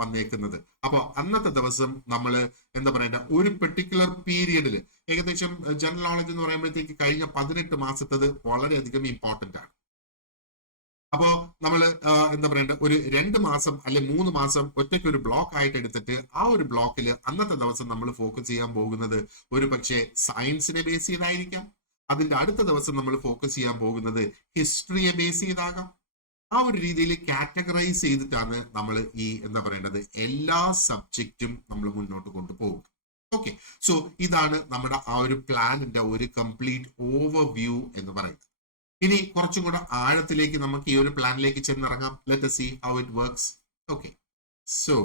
വന്നേക്കുന്നത്, അപ്പൊ അന്നത്തെ ദിവസം നമ്മൾ എന്താ പറയണ്ട ഒരു പെർട്ടിക്കുലർ പീരിയഡിൽ ഏകദേശം ജനറൽ നോളജ് എന്ന് പറയുമ്പോഴത്തേക്ക് കഴിഞ്ഞ 18 മാസത്തത് വളരെയധികം ഇമ്പോർട്ടന്റ് ആണ്. അപ്പോ നമ്മൾ എന്താ പറയണ്ട, ഒരു 2 മാസം അല്ലെ 3 മാസം ഒറ്റയ്ക്ക് ഒരു ബ്ലോക്ക് ആയിട്ട് എടുത്തിട്ട് ആ ഒരു ബ്ലോക്കിൽ അന്നത്തെ ദിവസം നമ്മൾ ഫോക്കസ് ചെയ്യാൻ പോകുന്നത് ഒരു പക്ഷേ സയൻസിനെ ബേസ് ചെയ്തായിരിക്കാം. അതിന്റെ അടുത്ത ദിവസം നമ്മൾ ഫോക്കസ് ചെയ്യാൻ പോകുന്നത് ഹിസ്റ്ററിയെ ബേസ് ചെയ്താകാം. ആ ഒരു രീതിയിൽ കാറ്റഗറൈസ് ചെയ്തിട്ടാണ് നമ്മൾ ഈ എന്താ പറയേണ്ടത് എല്ലാ സബ്ജക്റ്റും നമ്മൾ മുന്നോട്ട് കൊണ്ടുപോകും. ഓക്കെ, സോ ഇതാണ് നമ്മുടെ ആ ഒരു പ്ലാനിന്റെ ഒരു കംപ്ലീറ്റ് ഓവർവ്യൂ എന്ന് പറയുന്നത്. ഇനി കുറച്ചും കൂടെ ആഴത്തിലേക്ക് നമുക്ക് ഈ ഒരു പ്ലാനിലേക്ക് ചെന്നിറങ്ങാം. Let see how it works. Okay, so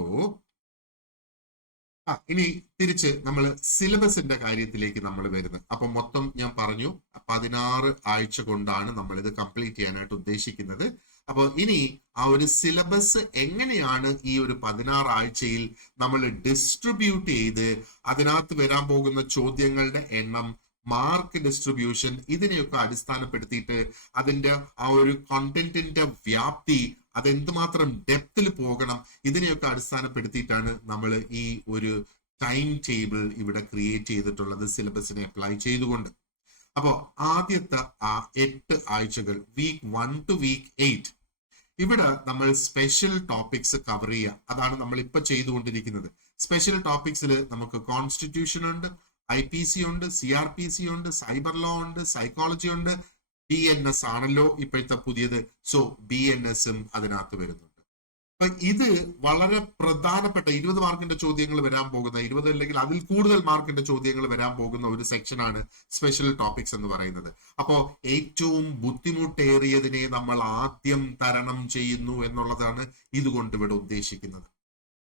ഇനി തിരിച്ച് നമ്മൾ സിലബസിന്റെ കാര്യത്തിലേക്ക് നമ്മൾ വരുന്നത്. അപ്പൊ മൊത്തം ഞാൻ പറഞ്ഞു 16 ആഴ്ച കൊണ്ടാണ് നമ്മൾ ഇത് കംപ്ലീറ്റ് ചെയ്യാനായിട്ട് ഉദ്ദേശിക്കുന്നത്. അപ്പോൾ ഇനി ആ ഒരു സിലബസ് എങ്ങനെയാണ് ഈ ഒരു 16 ആഴ്ചയിൽ നമ്മൾ ഡിസ്ട്രിബ്യൂട്ട് ചെയ്ത് അതിനകത്ത് വരാൻ പോകുന്ന ചോദ്യങ്ങളുടെ എണ്ണം, മാർക്ക് ഡിസ്ട്രിബ്യൂഷൻ, ഇതിനെയൊക്കെ അടിസ്ഥാനപ്പെടുത്തിയിട്ട് അതിന്റെ ആ ഒരു കണ്ടന്റിന്റെ വ്യാപ്തി, അതെന്തുമാത്രം ഡെപ്തിൽ പോകണം, ഇതിനെയൊക്കെ അടിസ്ഥാനപ്പെടുത്തിയിട്ടാണ് നമ്മൾ ഈ ഒരു ടൈം ടേബിൾ ഇവിടെ ക്രിയേറ്റ് ചെയ്തിട്ടുള്ളത് സിലബസിനെ അപ്ലൈ ചെയ്തുകൊണ്ട്. അപ്പോൾ ആദ്യത്തെ ആ 8 ആഴ്ചകൾ, വീക്ക് 1 to വീക്ക് 8, ഇവിടെ നമ്മൾ സ്പെഷ്യൽ ടോപ്പിക്സ് കവർ ചെയ്യുക. അതാണ് നമ്മൾ ഇപ്പൊ ചെയ്തുകൊണ്ടിരിക്കുന്നത്. സ്പെഷ്യൽ ടോപ്പിക്സിൽ നമുക്ക് കോൺസ്റ്റിറ്റ്യൂഷൻ ഉണ്ട്, IPC ഉണ്ട്, CRPC ഉണ്ട്, സൈബർ ലോ ഉണ്ട്, സൈക്കോളജി ഉണ്ട്, BNS ആണല്ലോ ഇപ്പോഴത്തെ പുതിയത്. സോ BNSും അതിനകത്ത് വരുന്നുണ്ട്. അപ്പൊ ഇത് വളരെ പ്രധാനപ്പെട്ട 20 മാർക്കിന്റെ ചോദ്യങ്ങൾ വരാൻ പോകുന്ന, 20 അല്ലെങ്കിൽ അതിൽ കൂടുതൽ മാർക്കിന്റെ ചോദ്യങ്ങൾ വരാൻ പോകുന്ന ഒരു സെക്ഷനാണ് സ്പെഷ്യൽ ടോപ്പിക്സ് എന്ന് പറയുന്നത്. അപ്പോ ഏറ്റവും ബുദ്ധിമുട്ടേറിയതിനെ നമ്മൾ ആദ്യം തരണം ചെയ്യുന്നു എന്നുള്ളതാണ് ഇതുകൊണ്ട് ഇവിടെ ഉദ്ദേശിക്കുന്നത്.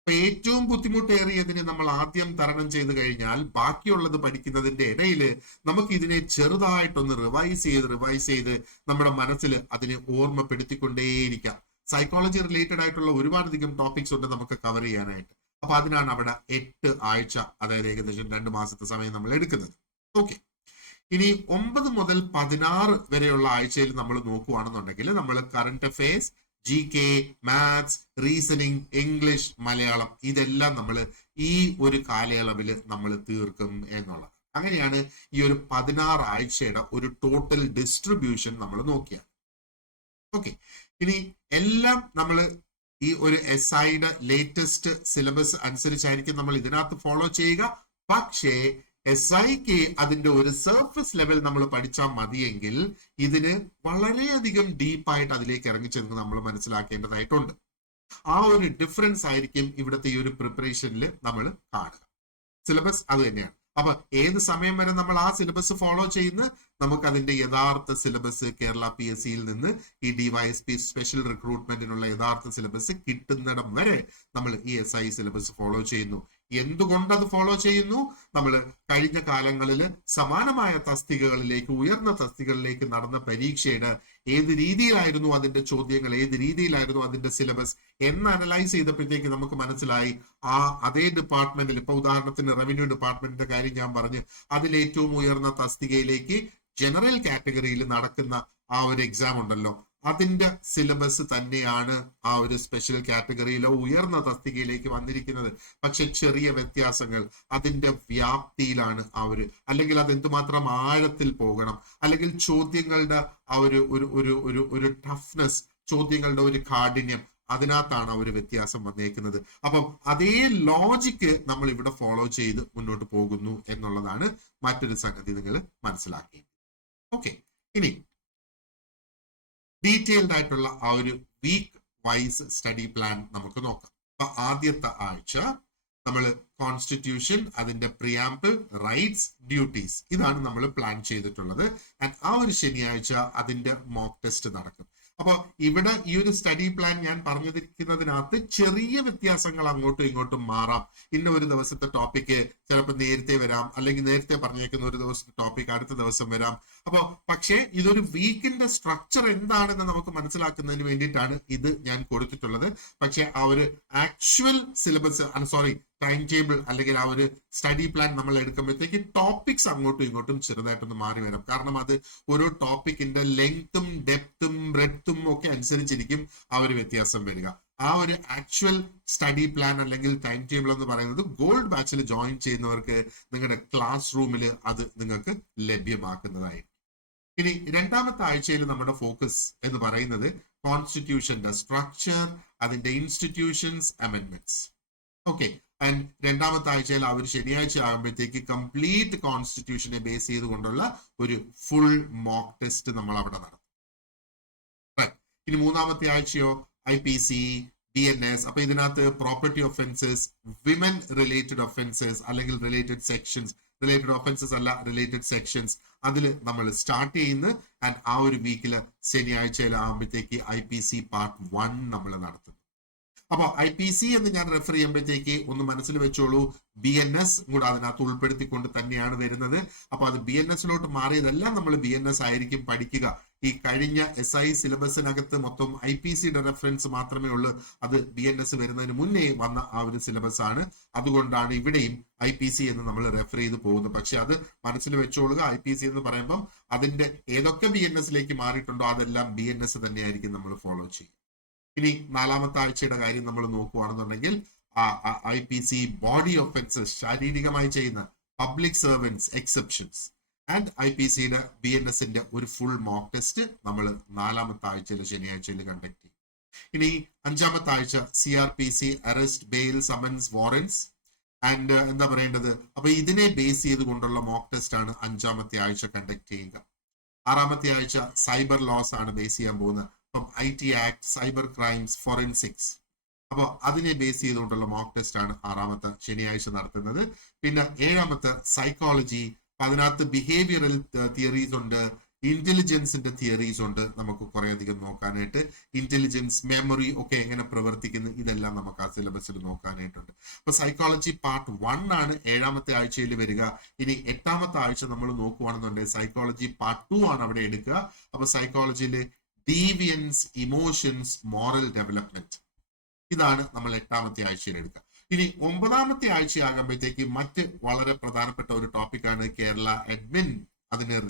അപ്പൊ ഏറ്റവും ബുദ്ധിമുട്ടേറിയതിനെ നമ്മൾ ആദ്യം തരണം ചെയ്ത് കഴിഞ്ഞാൽ ബാക്കിയുള്ളത് പഠിക്കുന്നതിന്റെ ഇടയിൽ നമുക്ക് ഇതിനെ ചെറുതായിട്ടൊന്ന് റിവൈസ് ചെയ്ത് നമ്മുടെ മനസ്സിൽ അതിനെ ഓർമ്മപ്പെടുത്തിക്കൊണ്ടേയിരിക്കാം. സൈക്കോളജി റിലേറ്റഡ് ആയിട്ടുള്ള ഒരുപാടധികം ടോപ്പിക്സ് ഉണ്ട് നമുക്ക് കവർ ചെയ്യാനായിട്ട്. അപ്പൊ അതിനാണ് അവിടെ 8 ആഴ്ച, അതായത് ഏകദേശം 2 മാസത്തെ സമയം നമ്മൾ എടുക്കുന്നത്. ഓക്കെ, ഇനി 9 മുതൽ 16 വരെയുള്ള ആഴ്ചയിൽ നമ്മൾ നോക്കുകയാണെന്നുണ്ടെങ്കിൽ നമ്മൾ current affairs, GK, maths, reasoning, English, Malayalam, ഇതെല്ലാം നമ്മൾ ഈ ഒരു കാലയളവിൽ നമ്മൾ തീർക്കും എന്നുള്ളത്. അങ്ങനെയാണ് ഈ ഒരു 16 ആഴ്ചയുടെ ഒരു ടോട്ടൽ ഡിസ്ട്രിബ്യൂഷൻ നമ്മൾ നോക്കിയാൽ. ഓക്കെ, ഇനി എല്ലാം നമ്മൾ ഈ ഒരു SIയുടെ ലേറ്റസ്റ്റ് സിലബസ് അനുസരിച്ചായിരിക്കും നമ്മൾ ഇതിനകത്ത് ഫോളോ ചെയ്യുക. പക്ഷേ SIക്ക് അതിന്റെ ഒരു സർഫസ് ലെവൽ നമ്മൾ പഠിച്ചാൽ മതിയെങ്കിൽ ഇതിന് വളരെയധികം ഡീപ്പായിട്ട് അതിലേക്ക് ഇറങ്ങിച്ചെന്ന് നമ്മൾ മനസ്സിലാക്കേണ്ടതായിട്ടുണ്ട്. ആ ഒരു ഡിഫറൻസ് ആയിരിക്കും ഇവിടുത്തെ ഈ ഒരു പ്രിപ്പറേഷനിൽ നമ്മൾ കാണുക. സിലബസ് അത് തന്നെയാണ്. അപ്പൊ ഏത് സമയം വരെ നമ്മൾ ആ സിലബസ് ഫോളോ ചെയ്യുന്ന, നമുക്ക് അതിന്റെ യഥാർത്ഥ സിലബസ് കേരള PSCയിൽ നിന്ന് ഈ DYSP സ്പെഷ്യൽ റിക്രൂട്ട്മെന്റിനുള്ള യഥാർത്ഥ സിലബസ് കിട്ടുന്നിടം വരെ നമ്മൾ ഈ SI സിലബസ് ഫോളോ ചെയ്യുന്നു. എന്തുകൊണ്ട് അത് ഫോളോ ചെയ്യുന്നു? നമ്മൾ കഴിഞ്ഞ കാലങ്ങളിൽ സമാനമായ തസ്തികകളിലേക്ക്, ഉയർന്ന തസ്തികകളിലേക്ക് നടന്ന പരീക്ഷയുടെ ഏത് രീതിയിലായിരുന്നു അതിന്റെ ചോദ്യങ്ങൾ, ഏത് രീതിയിലായിരുന്നു അതിന്റെ സിലബസ് എന്ന് അനലൈസ് ചെയ്തപ്പോഴത്തേക്ക് നമുക്ക് മനസ്സിലായി ആ അതേ ഡിപ്പാർട്ട്മെന്റിൽ, ഇപ്പൊ ഉദാഹരണത്തിന് റവന്യൂ ഡിപ്പാർട്ട്മെന്റിന്റെ കാര്യം ഞാൻ പറഞ്ഞു, അതിൽ ഏറ്റവും ഉയർന്ന തസ്തികയിലേക്ക് ജനറൽ കാറ്റഗറിയിൽ നടക്കുന്ന ആ ഒരു എക്സാം ഉണ്ടല്ലോ, അതിന്റെ സിലബസ് തന്നെയാണ് ആ ഒരു സ്പെഷ്യൽ കാറ്റഗറിയിലോ ഉയർന്ന തസ്തികയിലേക്ക് വന്നിരിക്കുന്നത്. പക്ഷെ ചെറിയ വ്യത്യാസങ്ങൾ അതിന്റെ വ്യാപ്തിയിലാണ് ആ ഒരു, അല്ലെങ്കിൽ അത് എന്തുമാത്രം ആഴത്തിൽ പോകണം, അല്ലെങ്കിൽ ചോദ്യങ്ങളുടെ ആ ഒരു ടഫ്നെസ്, ചോദ്യങ്ങളുടെ ഒരു കാഠിന്യം, അതിനകത്താണ് ആ ഒരു വ്യത്യാസം വന്നേക്കുന്നത്. അപ്പം അതേ ലോജിക്ക് നമ്മൾ ഇവിടെ ഫോളോ ചെയ്ത് മുന്നോട്ട് പോകുന്നു എന്നുള്ളതാണ് മറ്റൊരു സംഗതി നിങ്ങൾ മനസ്സിലാക്കി. ഓക്കെ, ഇനി ഡീറ്റെയിൽഡ് ആയിട്ടുള്ള ആ ഒരു വീക്ക് വൈസ് സ്റ്റഡി പ്ലാൻ നമുക്ക് നോക്കാം. അപ്പൊ ആദ്യത്തെ ആഴ്ച നമ്മൾ കോൺസ്റ്റിറ്റ്യൂഷൻ, അതിന്റെ പ്രിയാമ്പിൾ, റൈറ്റ്സ്, ഡ്യൂട്ടീസ്, ഇതാണ് നമ്മൾ പ്ലാൻ ചെയ്തിട്ടുള്ളത്. ആൻഡ് ആ ഒരു ശനിയാഴ്ച അതിന്റെ മോക്ക് ടെസ്റ്റ് നടക്കും. അപ്പൊ ഇവിടെ ഈ ഒരു സ്റ്റഡി പ്ലാൻ ഞാൻ പറഞ്ഞിരിക്കുന്നതിനകത്ത് ചെറിയ വ്യത്യാസങ്ങൾ അങ്ങോട്ടും ഇങ്ങോട്ടും മാറാം. ഇന്ന ഒരു ദിവസത്തെ ടോപ്പിക്ക് ചിലപ്പോൾ നേരത്തെ വരാം, അല്ലെങ്കിൽ നേരത്തെ പറഞ്ഞേക്കുന്ന ഒരു ദിവസത്തെ ടോപ്പിക് അടുത്ത ദിവസം വരാം. അപ്പൊ പക്ഷേ ഇതൊരു വീക്കിന്റെ സ്ട്രക്ചർ എന്താണെന്ന് നമുക്ക് മനസ്സിലാക്കുന്നതിന് വേണ്ടിയിട്ടാണ് ഇത് ഞാൻ കൊടുത്തിട്ടുള്ളത്. പക്ഷെ ആ ഒരു ആക്ച്വൽ സിലബസ്, ടൈം ടേബിൾ അല്ലെങ്കിൽ ആ ഒരു സ്റ്റഡി പ്ലാൻ നമ്മൾ എടുക്കുമ്പോഴത്തേക്ക് ടോപ്പിക്സ് അങ്ങോട്ടും ഇങ്ങോട്ടും ചെറുതായിട്ടൊന്ന് മാറി വരാം. കാരണം അത് ഓരോ ടോപ്പിക്കിന്റെ ലെങ്ത്തും ഡെപ്തും ബ്രെഡ്ത്തും ഒക്കെ അനുസരിച്ചിരിക്കും ആ ഒരു വ്യത്യാസം വരിക. ആ ഒരു ആക്ച്വൽ സ്റ്റഡി പ്ലാൻ അല്ലെങ്കിൽ ടൈം ടേബിൾ എന്ന് പറയുന്നത് ഗോൾഡ് ബാച്ചിൽ ജോയിൻ ചെയ്യുന്നവർക്ക് നിങ്ങളുടെ ക്ലാസ് റൂമിൽ അത് നിങ്ങൾക്ക് ലഭ്യമാക്കുന്നതായി. ഇനി രണ്ടാമത്തെ ആഴ്ചയിൽ നമ്മുടെ ഫോക്കസ് എന്ന് പറയുന്നത് കോൺസ്റ്റിറ്റ്യൂഷന്റെ സ്ട്രക്ചർ, അതിന്റെ ഇൻസ്റ്റിറ്റ്യൂഷൻസ്, അമെൻമെന്റ്സ്. ഓക്കെ, ആൻഡ് രണ്ടാമത്തെ ആഴ്ചയിൽ ആ ഒരു ശനിയാഴ്ച ആകുമ്പോഴത്തേക്ക് കംപ്ലീറ്റ് കോൺസ്റ്റിറ്റ്യൂഷനെ ബേസ് ചെയ്തുകൊണ്ടുള്ള ഒരു ഫുൾ മോക്ക് ടെസ്റ്റ് നമ്മൾ അവിടെ നടത്തും. ഇനി മൂന്നാമത്തെ ആഴ്ചയോ IPC, BNS. അപ്പൊ ഇതിനകത്ത് property offences, women related offences അല്ലെങ്കിൽ റിലേറ്റഡ് സെക്ഷൻസ്, റിലേറ്റഡ് ഒഫൻസസ് അല്ല റിലേറ്റഡ് സെക്ഷൻസ്, അതിൽ നമ്മൾ സ്റ്റാർട്ട് ചെയ്യുന്നു. ആൻഡ് ആ ഒരു വീക്കിൽ ശനിയാഴ്ചയിൽ ആകുമ്പോഴത്തേക്ക് IPC പാർട്ട് 1 നമ്മൾ നടത്തും. അപ്പൊ IPC എന്ന് ഞാൻ റെഫർ ചെയ്യുമ്പോഴത്തേക്ക് ഒന്ന് മനസ്സിൽ വെച്ചോളൂ, BNS കൂടെ അതിനകത്ത് ഉൾപ്പെടുത്തിക്കൊണ്ട് തന്നെയാണ് വരുന്നത്. അപ്പൊ അത് BNS-ലോട്ട് മാറിയതെല്ലാം നമ്മൾ BNS ആയിരിക്കും പഠിക്കുക. ഈ കഴിഞ്ഞ SI സിലബസിനകത്ത് മൊത്തം IPCയുടെ റെഫറൻസ് മാത്രമേ ഉള്ളൂ. അത് BNS വരുന്നതിന് മുന്നേ വന്ന ആ ഒരു സിലബസ് ആണ്. അതുകൊണ്ടാണ് ഇവിടെയും IPC എന്ന് നമ്മൾ റെഫർ ചെയ്ത് പോകുന്നത്. പക്ഷെ അത് മനസ്സിൽ വെച്ചോളുക, IPC എന്ന് പറയുമ്പം അതിന്റെ ഏതൊക്കെ BNS-ലേക്ക് മാറിയിട്ടുണ്ടോ അതെല്ലാം BNS തന്നെയായിരിക്കും നമ്മൾ ഫോളോ ചെയ്യുക. ഇനി നാലാമത്തെ ആഴ്ചയുടെ കാര്യം നമ്മൾ നോക്കുകയാണെന്നുണ്ടെങ്കിൽ IPC ബോഡി ഒഫൻസസ്, ശാരീരികമായി ചെയ്യുന്ന പബ്ലിക് സർവൻസ് എക്സെപ്ഷൻസ്, ആൻഡ് IPCയുടെ BNS-ന്റെ ഒരു ഫുൾ മോക്ക് ടെസ്റ്റ് നമ്മൾ നാലാമത്തെ ആഴ്ചയിൽ ശനിയാഴ്ചയിൽ കണ്ടക്ട് ചെയ്യും. ഇനി അഞ്ചാമത്തെ ആഴ്ച CRPC, arrest, bail, summons, warrants and എന്താ പറയേണ്ടത്, അപ്പൊ ഇതിനെ ബേസ് ചെയ്തുകൊണ്ടുള്ള മോക്ക് ടെസ്റ്റ് ആണ് അഞ്ചാമത്തെ ആഴ്ച കണ്ടക്ട് ചെയ്യുക. ആറാമത്തെ ആഴ്ച സൈബർ ലോസ് ആണ് ബേസ് ചെയ്യാൻ പോകുന്നത്. അപ്പം IT act, cyber crimes, forensics, അപ്പോൾ അതിനെ ബേസ് ചെയ്തുകൊണ്ടുള്ള മോക്ക് ടെസ്റ്റ് ആണ് ആറാമത്തെ ശനിയാഴ്ച നടത്തുന്നത്. പിന്നെ ഏഴാമത്തെ സൈക്കോളജി, അതിനകത്ത് ബിഹേവിയറൽ തിയറീസ് ഉണ്ട്, ഇന്റലിജൻസിന്റെ തിയറീസ് ഉണ്ട്, നമുക്ക് കുറെ അധികം നോക്കാനായിട്ട്. ഇന്റലിജൻസ്, മെമ്മറി ഒക്കെ എങ്ങനെ പ്രവർത്തിക്കുന്നു, ഇതെല്ലാം നമുക്ക് ആ സിലബസിൽ നോക്കാനായിട്ടുണ്ട്. അപ്പൊ സൈക്കോളജി പാർട്ട് 1 ആണ് ഏഴാമത്തെ ആഴ്ചയിൽ വരിക. ഇനി എട്ടാമത്തെ ആഴ്ച നമ്മൾ നോക്കുകയാണെന്നുണ്ടെങ്കിൽ സൈക്കോളജി പാർട്ട് 2 ആണ് അവിടെ എടുക്കുക. അപ്പൊ സൈക്കോളജിയിൽ ഡീവിയൻസ്, ഇമോഷൻസ്, മോറൽ ഡെവലപ്മെന്റ്, ഇതാണ് നമ്മൾ എട്ടാമത്തെ ആഴ്ചയിൽ എടുക്കുക. ഇനി ഒമ്പതാമത്തെ ആഴ്ചയാകുമ്പോഴത്തേക്ക് മറ്റ് വളരെ പ്രധാനപ്പെട്ട ഒരു ടോപ്പിക്കാണ് കേരള അഡ്മിൻ, അതിനെ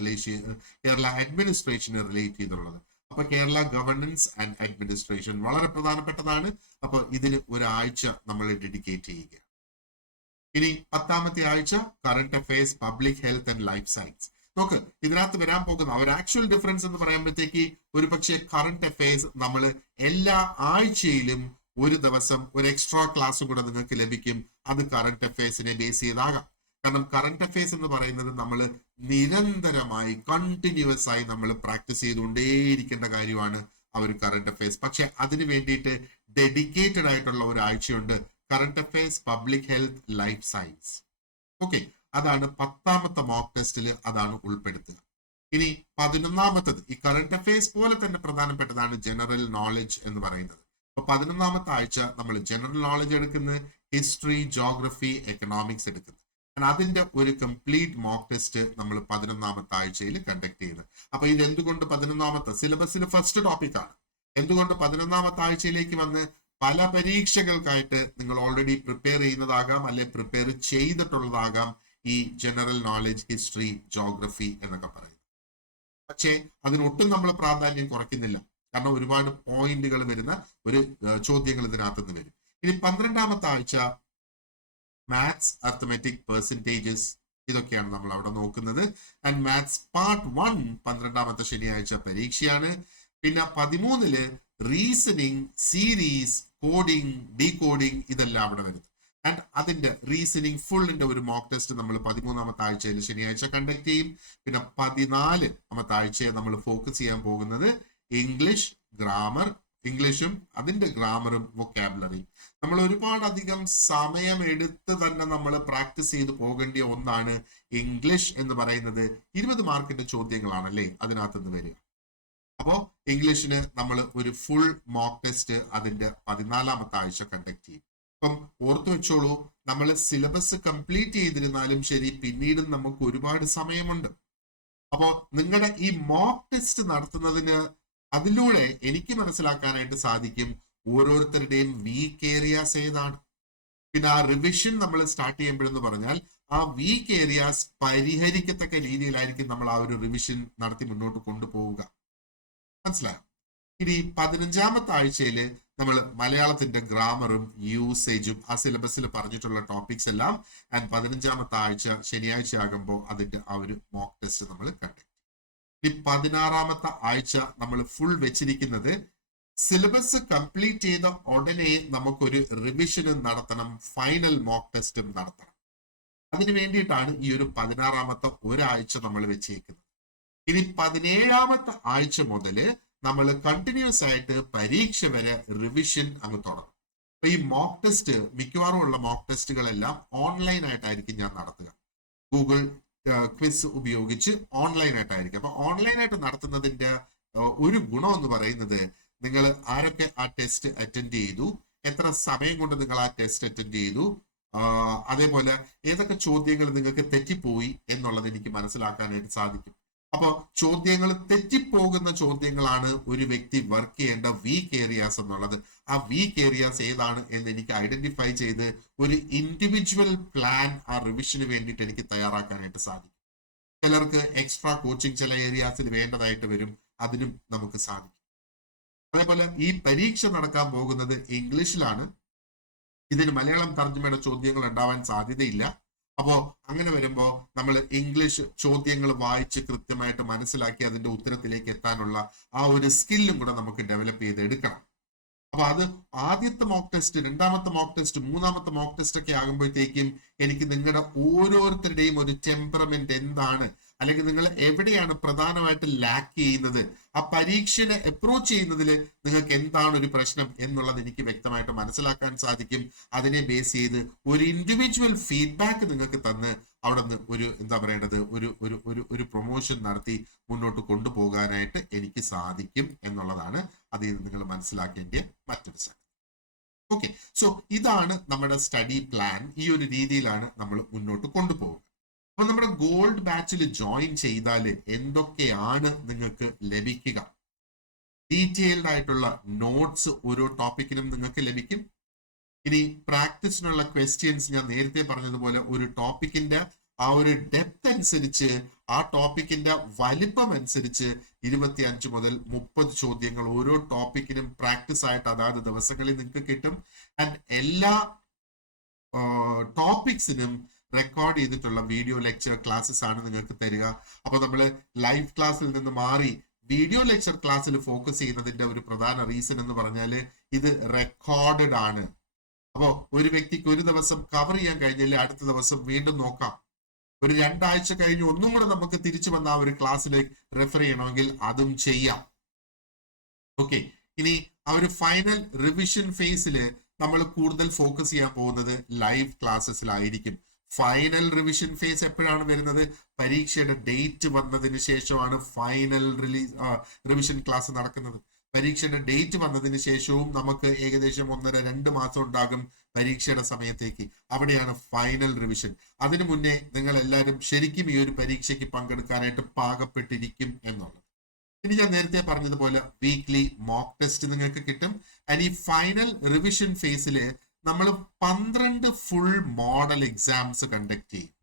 കേരള അഡ്മിനിസ്ട്രേഷനെ റിലേറ്റ് ചെയ്തുള്ളത്. അപ്പൊ കേരള ഗവർണൻസ് ആൻഡ് അഡ്മിനിസ്ട്രേഷൻ വളരെ പ്രധാനപ്പെട്ടതാണ്. അപ്പൊ ഇതിന് ഒരാഴ്ച നമ്മൾ ഡെഡിക്കേറ്റ് ചെയ്യുക. ഇനി പത്താമത്തെ ആഴ്ച current affairs, public health and life science. നോക്ക്, ഇതിനകത്ത് വരാൻ പോകുന്ന ഒരു ആക്ച്വൽ ഡിഫറൻസ് എന്ന് പറയുമ്പോഴത്തേക്ക് ഒരു പക്ഷേ കറന്റ് അഫയേഴ്സ് നമ്മൾ എല്ലാ ആഴ്ചയിലും ഒരു ദിവസം ഒരു എക്സ്ട്രാ ക്ലാസ് കൂടെ നിങ്ങൾക്ക് ലഭിക്കും. അത് കറന്റ് അഫയേഴ്സിനെ ബേസ് ചെയ്താകാം. കാരണം കറന്റ് അഫയേഴ്സ് എന്ന് പറയുന്നത് നമ്മൾ നിരന്തരമായി കണ്ടിന്യൂസ് ആയി നമ്മൾ പ്രാക്ടീസ് ചെയ്തുകൊണ്ടേയിരിക്കേണ്ട കാര്യമാണ് ആ ഒരു കറന്റ് അഫയേഴ്സ്. പക്ഷെ അതിന് വേണ്ടിയിട്ട് ഡെഡിക്കേറ്റഡ് ആയിട്ടുള്ള ഒരു ആഴ്ചയുണ്ട്, current affairs, public health, life science. Okay, അതാണ് പത്താമത്തെ മോക്ക് ടെസ്റ്റിൽ അതാണ് ഉൾപ്പെടുത്തുക. ഇനി 11ാമത്തത് ഈ കറന്റ് അഫയേഴ്സ് പോലെ തന്നെ പ്രധാനപ്പെട്ടതാണ് ജനറൽ നോളജ് എന്ന് പറയുന്നത്. അപ്പൊ 11ാമത്തെ ആഴ്ച നമ്മൾ ജനറൽ നോളജ് എടുക്കുന്നത്, ഹിസ്റ്ററി, ജോഗ്രഫി, എക്കണോമിക്സ് എടുക്കുന്നത്. അതിന്റെ ഒരു കംപ്ലീറ്റ് മോക്ക് ടെസ്റ്റ് നമ്മൾ 11ാമത്തെ ആഴ്ചയിൽ കണ്ടക്ട് ചെയ്യുന്നത്. അപ്പൊ ഇത് എന്തുകൊണ്ട് 11ാമത്തെ സിലബസിൽ ഫസ്റ്റ് ടോപ്പിക്കാണ്. എന്തുകൊണ്ട് 11ാമത്തെ ആഴ്ചയിലേക്ക് വന്ന് പല പരീക്ഷകൾക്കായിട്ട് നിങ്ങൾ ഓൾറെഡി പ്രിപ്പയർ ചെയ്യുന്നതാകാം, അല്ലെ പ്രിപ്പയർ ചെയ്തിട്ടുള്ളതാകാം ഈ ജനറൽ നോളജ്, ഹിസ്റ്ററി, ജോഗ്രഫി എന്നൊക്കെ പറയുന്നത്. പക്ഷേ അതിനൊട്ടും നമ്മൾ പ്രാധാന്യം കുറയ്ക്കുന്നില്ല. കാരണം ഒരുപാട് പോയിന്റുകൾ വരുന്ന ഒരു ചോദ്യങ്ങൾ ഇതിനകത്ത് നിന്ന് വരും. ഇനി 12ാമത്തെ ആഴ്ച മാത്സ്, അർത്ഥമെറ്റിക്, പെർസെന്റേജസ്, ഇതൊക്കെയാണ് നമ്മൾ അവിടെ നോക്കുന്നത്. ആൻഡ് മാത്സ് പാർട്ട് 1 12ാമത്തെ ശനിയാഴ്ച പരീക്ഷയാണ്. പിന്നെ 13 റീസണിങ്, സീരീസ്, കോഡിങ്, ഡീകോഡിങ്, ഇതെല്ലാം അവിടെ വരുന്നത്. ആൻഡ് അതിന്റെ റീസണിങ് ഫുള്ളിന്റെ ഒരു മോക്ക് ടെസ്റ്റ് നമ്മൾ 13ാമത്തെ ആഴ്ചയിൽ ശനിയാഴ്ച കണ്ടക്ട് ചെയ്യും. പിന്നെ 14ാമത്തെ ആഴ്ചയെ നമ്മൾ ഫോക്കസ് ചെയ്യാൻ പോകുന്നത് ഇംഗ്ലീഷ് ഗ്രാമർ, ഇംഗ്ലീഷും അതിന്റെ ഗ്രാമറും വൊക്കാബുലറിയും. നമ്മൾ ഒരുപാട് അധികം സമയം എടുത്ത് തന്നെ നമ്മൾ പ്രാക്ടീസ് ചെയ്ത് പോകേണ്ട ഒന്നാണ് ഇംഗ്ലീഷ് എന്ന് പറയുന്നത്. 20 മാർക്കിന്റെ ചോദ്യങ്ങളാണല്ലേ അതിനകത്ത് നിന്ന് വരിക. അപ്പോ ഇംഗ്ലീഷിന് നമ്മൾ ഒരു ഫുൾ മോക്ക് ടെസ്റ്റ് അതിന്റെ 14ാമത്തെ ആഴ്ച കണ്ടക്ട് ചെയ്യും. അപ്പം ഓർത്തു വെച്ചോളൂ, നമ്മൾ സിലബസ് കംപ്ലീറ്റ് ചെയ്തിരുന്നാലും ശരി, പിന്നീടും നമുക്ക് ഒരുപാട് സമയമുണ്ട്. അപ്പോ നിങ്ങളുടെ ഈ മോക്ക് ടെസ്റ്റ് നടത്തുന്നതിന് അതിലൂടെ എനിക്ക് മനസ്സിലാക്കാനായിട്ട് സാധിക്കും ഓരോരുത്തരുടെയും വീക്ക് ഏരിയാസ് ഏതാണ്. പിന്നെ ആ റിവിഷൻ നമ്മൾ സ്റ്റാർട്ട് ചെയ്യുമ്പോഴെന്ന് പറഞ്ഞാൽ ആ വീക്ക് ഏരിയാസ് പരിഹരിക്കത്തക്ക രീതിയിലായിരിക്കും നമ്മൾ ആ ഒരു റിവിഷൻ നടത്തി മുന്നോട്ട് കൊണ്ടുപോവുക. മനസ്സിലായോ? ഇനി 15ാമത്തെ ആഴ്ചയില് നമ്മൾ മലയാളത്തിന്റെ ഗ്രാമറും യൂസേജും ആ സിലബസിൽ പറഞ്ഞിട്ടുള്ള ടോപ്പിക്സ് എല്ലാം ആൻഡ് 15ാമത്തെ ആഴ്ച ശനിയാഴ്ച ആകുമ്പോൾ അതിന്റെ ആ ഒരു മോക്ക് ടെസ്റ്റ് നമ്മൾ കണ്ടു. ഇനി 16ാമത്തെ ആഴ്ച നമ്മൾ ഫുൾ വെച്ചിരിക്കുന്നത് സിലബസ് കംപ്ലീറ്റ് ചെയ്ത ഉടനെ നമുക്കൊരു റിവിഷനും നടത്തണം, ഫൈനൽ മോക്ക് ടെസ്റ്റും നടത്തണം. അതിനു വേണ്ടിയിട്ടാണ് ഈ ഒരു 16ാമത്തെ ഒരാഴ്ച നമ്മൾ വെച്ചേക്കുന്നത്. ഇനി 17ാമത്തെ ആഴ്ച മുതല് നമ്മൾ കണ്ടിന്യൂസ് ആയിട്ട് പരീക്ഷ വരെ റിവിഷൻ അങ്ങ് തുടങ്ങും. അപ്പൊ ഈ മോക്ക് ടെസ്റ്റ് മിക്കവാറും ഉള്ള മോക്ക് ടെസ്റ്റുകളെല്ലാം ഓൺലൈൻ ആയിട്ടായിരിക്കും ഞാൻ നടത്തുക. ഗൂഗിൾ ക്വിസ് ഉപയോഗിച്ച് ഓൺലൈൻ ആയിട്ടായിരിക്കും. അപ്പൊ ഓൺലൈൻ ആയിട്ട് നടത്തുന്നതിന്റെ ഒരു ഗുണം എന്ന് പറയുന്നത് നിങ്ങൾ ആരൊക്കെ ആ ടെസ്റ്റ് അറ്റൻഡ് ചെയ്തു, എത്ര സമയം കൊണ്ട് നിങ്ങൾ ആ ടെസ്റ്റ് അറ്റൻഡ് ചെയ്തു, അതേപോലെ ഏതൊക്കെ ചോദ്യങ്ങൾ നിങ്ങൾക്ക് തെറ്റിപ്പോയി എന്നുള്ളത് എനിക്ക് മനസ്സിലാക്കാനായിട്ട് സാധിക്കും. അപ്പൊ ചോദ്യങ്ങൾ തെറ്റിപ്പോകുന്ന ചോദ്യങ്ങളാണ് ഒരു വ്യക്തി വർക്ക് ചെയ്യേണ്ട വീക്ക് ഏരിയാസ് എന്നുള്ളത്. ആ വീക്ക് ഏരിയാസ് ഏതാണ് എന്ന് എനിക്ക് ഐഡന്റിഫൈ ചെയ്ത് ഒരു ഇൻഡിവിജ്വൽ പ്ലാൻ ആ റിവിഷന് വേണ്ടിയിട്ട് എനിക്ക് തയ്യാറാക്കാനായിട്ട് സാധിക്കും. ചിലർക്ക് എക്സ്ട്രാ കോച്ചിങ് ചില ഏരിയാസിൽ വേണ്ടതായിട്ട് വരും, അതിനും നമുക്ക് സാധിക്കും. അതേപോലെ ഈ പരീക്ഷ നടക്കാൻ പോകുന്നത് ഇംഗ്ലീഷിലാണ്. ഇതിന് മലയാളം തർജ്ജമയുടെ ചോദ്യങ്ങൾ ഉണ്ടാവാൻ സാധ്യതയില്ല. അപ്പോ അങ്ങനെ വരുമ്പോ നമ്മൾ ഇംഗ്ലീഷ് ചോദ്യങ്ങൾ വായിച്ച് കൃത്യമായിട്ട് മനസ്സിലാക്കി അതിന്റെ ഉത്തരത്തിലേക്ക് എത്താനുള്ള ആ ഒരു സ്കില്ലും കൂടെ നമുക്ക് ഡെവലപ്പ് ചെയ്ത് എടുക്കണം. അപ്പൊ അത് ആദ്യത്തെ മോക്ക് ടെസ്റ്റ്, രണ്ടാമത്തെ മോക്ക് ടെസ്റ്റ്, മൂന്നാമത്തെ മോക്ക് ടെസ്റ്റ് ഒക്കെ ആകുമ്പോഴത്തേക്കും എനിക്ക് നിങ്ങളുടെ ഓരോരുത്തരുടെയും ഒരു ടെമ്പറമെന്റ് എന്താണ്, അല്ലെങ്കിൽ നിങ്ങൾ എവിടെയാണ് പ്രധാനമായിട്ട് ലാക്ക് ചെയ്യുന്നത്, ആ പരീക്ഷനെ അപ്രോച്ച് ചെയ്യുന്നതിൽ നിങ്ങൾക്ക് എന്താണ് ഒരു പ്രശ്നം എന്നുള്ളത് എനിക്ക് വ്യക്തമായിട്ട് മനസ്സിലാക്കാൻ സാധിക്കും. അതിനെ ബേസ് ചെയ്ത് ഒരു ഇൻഡിവിജ്വൽ ഫീഡ്ബാക്ക് നിങ്ങൾക്ക് തന്ന് അവിടെ നിന്ന് ഒരു എന്താ പറയേണ്ടത് ഒരു പ്രൊമോഷൻ നടത്തി മുന്നോട്ട് കൊണ്ടുപോകാനായിട്ട് എനിക്ക് സാധിക്കും എന്നുള്ളതാണ് അതിൽ നിന്ന് നിങ്ങൾ മനസ്സിലാക്കേണ്ട മറ്റൊരു സംഗതി. ഓക്കെ, സോ ഇതാണ് നമ്മുടെ സ്റ്റഡി പ്ലാൻ. ഈ ഒരു രീതിയിലാണ് നമ്മൾ മുന്നോട്ട് കൊണ്ടുപോകുന്നത്. അപ്പൊ നമ്മുടെ ഗോൾഡ് ബാച്ചിൽ ജോയിൻ ചെയ്താൽ എന്തൊക്കെയാണ് നിങ്ങൾക്ക് ലഭിക്കുക? ഡീറ്റെയിൽഡ് ആയിട്ടുള്ള നോട്ട്സ് ഓരോ ടോപ്പിക്കിനും നിങ്ങൾക്ക് ലഭിക്കും. ഇനി പ്രാക്ടീസിനുള്ള ക്വസ്റ്റ്യൻസ് ഞാൻ നേരത്തെ പറഞ്ഞതുപോലെ ഒരു ടോപ്പിക്കിന്റെ ആ ഒരു ഡെപ്ത് അനുസരിച്ച്, ആ ടോപ്പിക്കിന്റെ വലിപ്പം അനുസരിച്ച് 25 മുതൽ 30 ചോദ്യങ്ങൾ ഓരോ ടോപ്പിക്കിനും പ്രാക്ടീസ് ആയിട്ട് അതാത് ദിവസങ്ങളിൽ നിങ്ങൾക്ക് കിട്ടും. ആൻഡ് എല്ലാ ടോപ്പിക്സിനും റെക്കോർഡ് ചെയ്തിട്ടുള്ള വീഡിയോ ലെക്ചർ ക്ലാസ്സസ് ആണ് നിങ്ങൾക്ക് തരിക. അപ്പൊ നമ്മൾ ലൈവ് ക്ലാസ്സിൽ നിന്ന് മാറി വീഡിയോ ലെക്ചർ ക്ലാസ്സിൽ ഫോക്കസ് ചെയ്യുന്നതിന്റെ ഒരു പ്രധാന റീസൺ എന്ന് പറഞ്ഞാൽ ഇത് റെക്കോർഡഡ് ആണ്. അപ്പോ ഒരു വ്യക്തിക്ക് ഒരു ദിവസം കവർ ചെയ്യാൻ കഴിഞ്ഞാൽ അടുത്ത ദിവസം വീണ്ടും നോക്കാം. ഒരു 2 ആഴ്ച കഴിഞ്ഞ് ഒന്നും കൂടെ നമുക്ക് തിരിച്ചു വന്ന ആ ഒരു ക്ലാസ്സിലേക്ക് റെഫർ ചെയ്യണമെങ്കിൽ അതും ചെയ്യാം. ഓക്കെ, ഇനി ആ ഒരു ഫൈനൽ റിവിഷൻ ഫേസിൽ നമ്മൾ കൂടുതൽ ഫോക്കസ് ചെയ്യാൻ പോകുന്നത് ലൈവ് ക്ലാസ്സസിലായിരിക്കും. ഫൈനൽ റിവിഷൻ ഫേസ് എപ്പോഴാണ് വരുന്നത്? പരീക്ഷയുടെ ഡേറ്റ് വന്നതിന് ശേഷമാണ് ഫൈനൽ റിവിഷൻ ക്ലാസ് നടക്കുന്നത്. പരീക്ഷയുടെ ഡേറ്റ് വന്നതിന് ശേഷവും നമുക്ക് ഏകദേശം 1.5-2 മാസം ഉണ്ടാകും പരീക്ഷയുടെ സമയത്തേക്ക്. അവിടെയാണ് ഫൈനൽ റിവിഷൻ. അതിനു മുന്നേ നിങ്ങൾ എല്ലാവരും ശരിക്കും ഈ ഒരു പരീക്ഷയ്ക്ക് പങ്കെടുക്കാനായിട്ട് പാകപ്പെട്ടിരിക്കും എന്നുള്ളത്. ഇനി ഞാൻ നേരത്തെ പറഞ്ഞതുപോലെ വീക്ക്ലി മോക്ക് ടെസ്റ്റ് നിങ്ങൾക്ക് കിട്ടും. ആൻഡ് ഈ ഫൈനൽ റിവിഷൻ ഫേസില് നമ്മൾ 12 ഫുൾ മോഡൽ എക്സാംസ് കണ്ടക്ട് ചെയ്യും.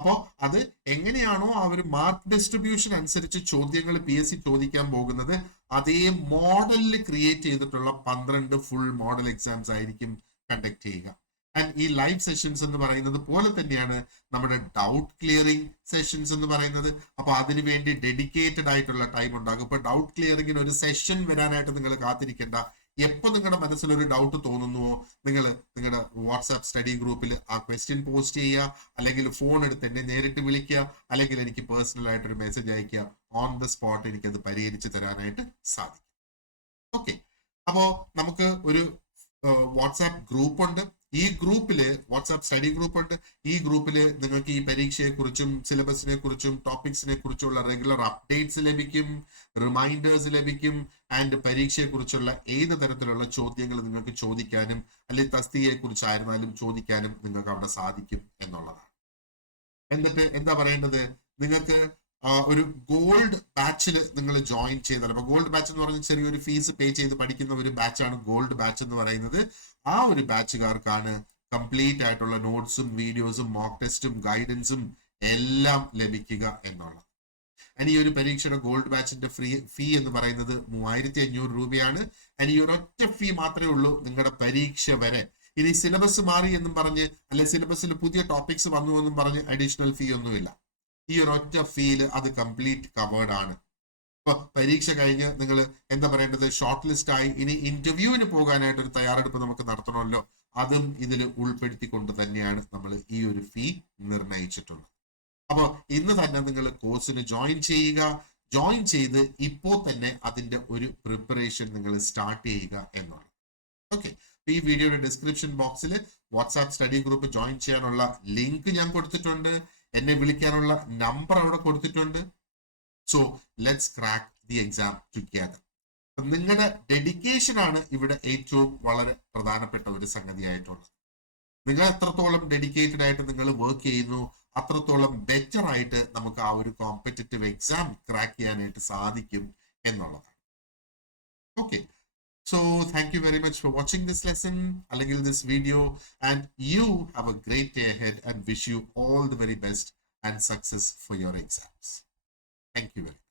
അപ്പോ അത് എങ്ങനെയാണോ ആ ഒരു മാർക്ക് ഡിസ്ട്രിബ്യൂഷൻ അനുസരിച്ച് ചോദ്യങ്ങൾ PSC ചോദിക്കാൻ പോകുന്നത്, അതേ മോഡലിൽ ക്രിയേറ്റ് ചെയ്തിട്ടുള്ള 12 ഫുൾ മോഡൽ എക്സാംസ് ആയിരിക്കും കണ്ടക്ട് ചെയ്യുക. ആൻഡ് ഈ ലൈവ് സെഷൻസ് എന്ന് പറയുന്നത് പോലെ തന്നെയാണ് നമ്മുടെ ഡൗട്ട് ക്ലിയറിംഗ് സെഷൻസ് എന്ന് പറയുന്നത്. അപ്പൊ അതിനുവേണ്ടി ഡെഡിക്കേറ്റഡ് ആയിട്ടുള്ള ടൈം ഉണ്ടാകും. ഇപ്പൊ ഡൗട്ട് ക്ലിയറിംഗിന് ഒരു സെഷൻ വരാനായിട്ട് നിങ്ങൾ കാത്തിരിക്കേണ്ട. എപ്പോ നിങ്ങളുടെ മനസ്സിലൊരു ഡൗട്ട് തോന്നുന്നുവോ നിങ്ങൾ നിങ്ങളുടെ വാട്സാപ്പ് സ്റ്റഡി ഗ്രൂപ്പിൽ ആ ക്വസ്റ്റ്യൻ പോസ്റ്റ് ചെയ്യുക, അല്ലെങ്കിൽ ഫോൺ എടുത്ത് എന്നെ നേരിട്ട് വിളിക്കുക, അല്ലെങ്കിൽ എനിക്ക് പേഴ്സണൽ ആയിട്ടൊരു മെസ്സേജ് അയക്കുക. ഓൺ ദ സ്പോട്ട് എനിക്കത് പരിഹരിച്ച് തരാനായിട്ട് സാധിക്കും. ഓക്കെ, അപ്പോ നമുക്ക് ഒരു വാട്സാപ്പ് ഗ്രൂപ്പ് ഉണ്ട്. ഈ ഗ്രൂപ്പില് വാട്സാപ്പ് സ്റ്റഡി ഗ്രൂപ്പ് ഉണ്ട്. ഈ ഗ്രൂപ്പില് നിങ്ങൾക്ക് ഈ പരീക്ഷയെ കുറിച്ചും സിലബസിനെ കുറിച്ചും ടോപ്പിക്സിനെ കുറിച്ചുള്ള റെഗുലർ അപ്ഡേറ്റ്സ് ലഭിക്കും, റിമൈൻഡേഴ്സ് ലഭിക്കും. ആൻഡ് പരീക്ഷയെ കുറിച്ചുള്ള ഏത് തരത്തിലുള്ള ചോദ്യങ്ങൾ നിങ്ങൾക്ക് ചോദിക്കാനും അല്ലെങ്കിൽ തസ്തികയെ കുറിച്ചായിരുന്നാലും ചോദിക്കാനും നിങ്ങൾക്ക് അവിടെ സാധിക്കും എന്നുള്ളതാണ്. എന്നിട്ട് എന്താ പറയേണ്ടത്, നിങ്ങൾക്ക് ഒരു ഗോൾഡ് ബാച്ചിൽ നിങ്ങൾ ജോയിൻ ചെയ്താൽ, അപ്പൊ ഗോൾഡ് ബാച്ച് എന്ന് പറഞ്ഞാൽ ചെറിയൊരു ഫീസ് പേ ചെയ്ത് പഠിക്കുന്ന ഒരു ബാച്ചാണ് ഗോൾഡ് ബാച്ച് എന്ന് പറയുന്നത്. ആ ഒരു ബാച്ചുകാർക്കാണ് കംപ്ലീറ്റ് ആയിട്ടുള്ള നോട്ട്സും വീഡിയോസും മോക്ക് ടെസ്റ്റും ഗൈഡൻസും എല്ലാം ലഭിക്കുക എന്നുള്ളത്. ഈ ഒരു പരീക്ഷയുടെ ഗോൾഡ് ബാച്ചിന്റെ ഫീ എന്ന് പറയുന്നത് 3500 രൂപയാണ്. ഈ ഒരൊറ്റ ഫീ മാത്രമേ ഉള്ളൂ നിങ്ങളുടെ പരീക്ഷ വരെ. ഇനി സിലബസ് മാറി എന്നും പറഞ്ഞ് അല്ലെ സിലബസിൽ പുതിയ ടോപ്പിക്സ് വന്നു എന്നും പറഞ്ഞ് അഡീഷണൽ ഫീ ഒന്നുമില്ല. ഈ ഒരൊറ്റ ഫീല് അത് കംപ്ലീറ്റ് കവേർഡ് ആണ്. അപ്പൊ പരീക്ഷ കഴിഞ്ഞ് നിങ്ങൾ എന്താ പറയേണ്ടത്, ഷോർട്ട് ലിസ്റ്റ് ആയി ഇനി ഇന്റർവ്യൂവിന് പോകാനായിട്ട് ഒരു തയ്യാറെടുപ്പ് നമുക്ക് നടത്തണമല്ലോ, അതും ഇതിൽ ഉൾപ്പെടുത്തിക്കൊണ്ട് തന്നെയാണ് നമ്മൾ ഈ ഒരു ഫീ നിർണയിച്ചിട്ടുള്ളത്. അപ്പൊ ഇന്ന് തന്നെ നിങ്ങൾ കോഴ്സിന് ജോയിൻ ചെയ്യുക. ജോയിൻ ചെയ്ത് ഇപ്പോൾ തന്നെ അതിന്റെ ഒരു പ്രിപ്പറേഷൻ നിങ്ങൾ സ്റ്റാർട്ട് ചെയ്യുക എന്നുള്ളത്. ഓക്കെ, ഈ വീഡിയോയുടെ ഡിസ്ക്രിപ്ഷൻ ബോക്സിൽ വാട്സാപ്പ് സ്റ്റഡി ഗ്രൂപ്പ് ജോയിൻ ചെയ്യാനുള്ള ലിങ്ക് ഞാൻ കൊടുത്തിട്ടുണ്ട്. എന്നെ വിളിക്കാനുള്ള നമ്പർ അവിടെ കൊടുത്തിട്ടുണ്ട്. So let's crack the exam together. നിങ്ങളുടെ ഡെഡിക്കേഷൻ ആണ് ഇവിടെ ഏറ്റവും വളരെ പ്രധാനപ്പെട്ട ഒരു സംഗതിയായിട്ടുള്ളത്. നിങ്ങൾ എത്രത്തോളം ഡെഡിക്കേറ്റഡ് ആയിട്ട് നിങ്ങൾ വർക്ക് ചെയ്യുന്നു അത്രത്തോളം ബെറ്റർ ആയിട്ട് നമുക്ക് ആ ഒരു കോമ്പറ്റീറ്റീവ് എക്സാം ക്രാക്ക് ചെയ്യാനായിട്ട് സാധിക്കും എന്നുള്ളതാണ്. Okay, so thank you very much for watching this lesson അല്ലെങ്കിൽ this video, and you have a great day ahead and wish you all the very best and success for your exams. Thank you very much.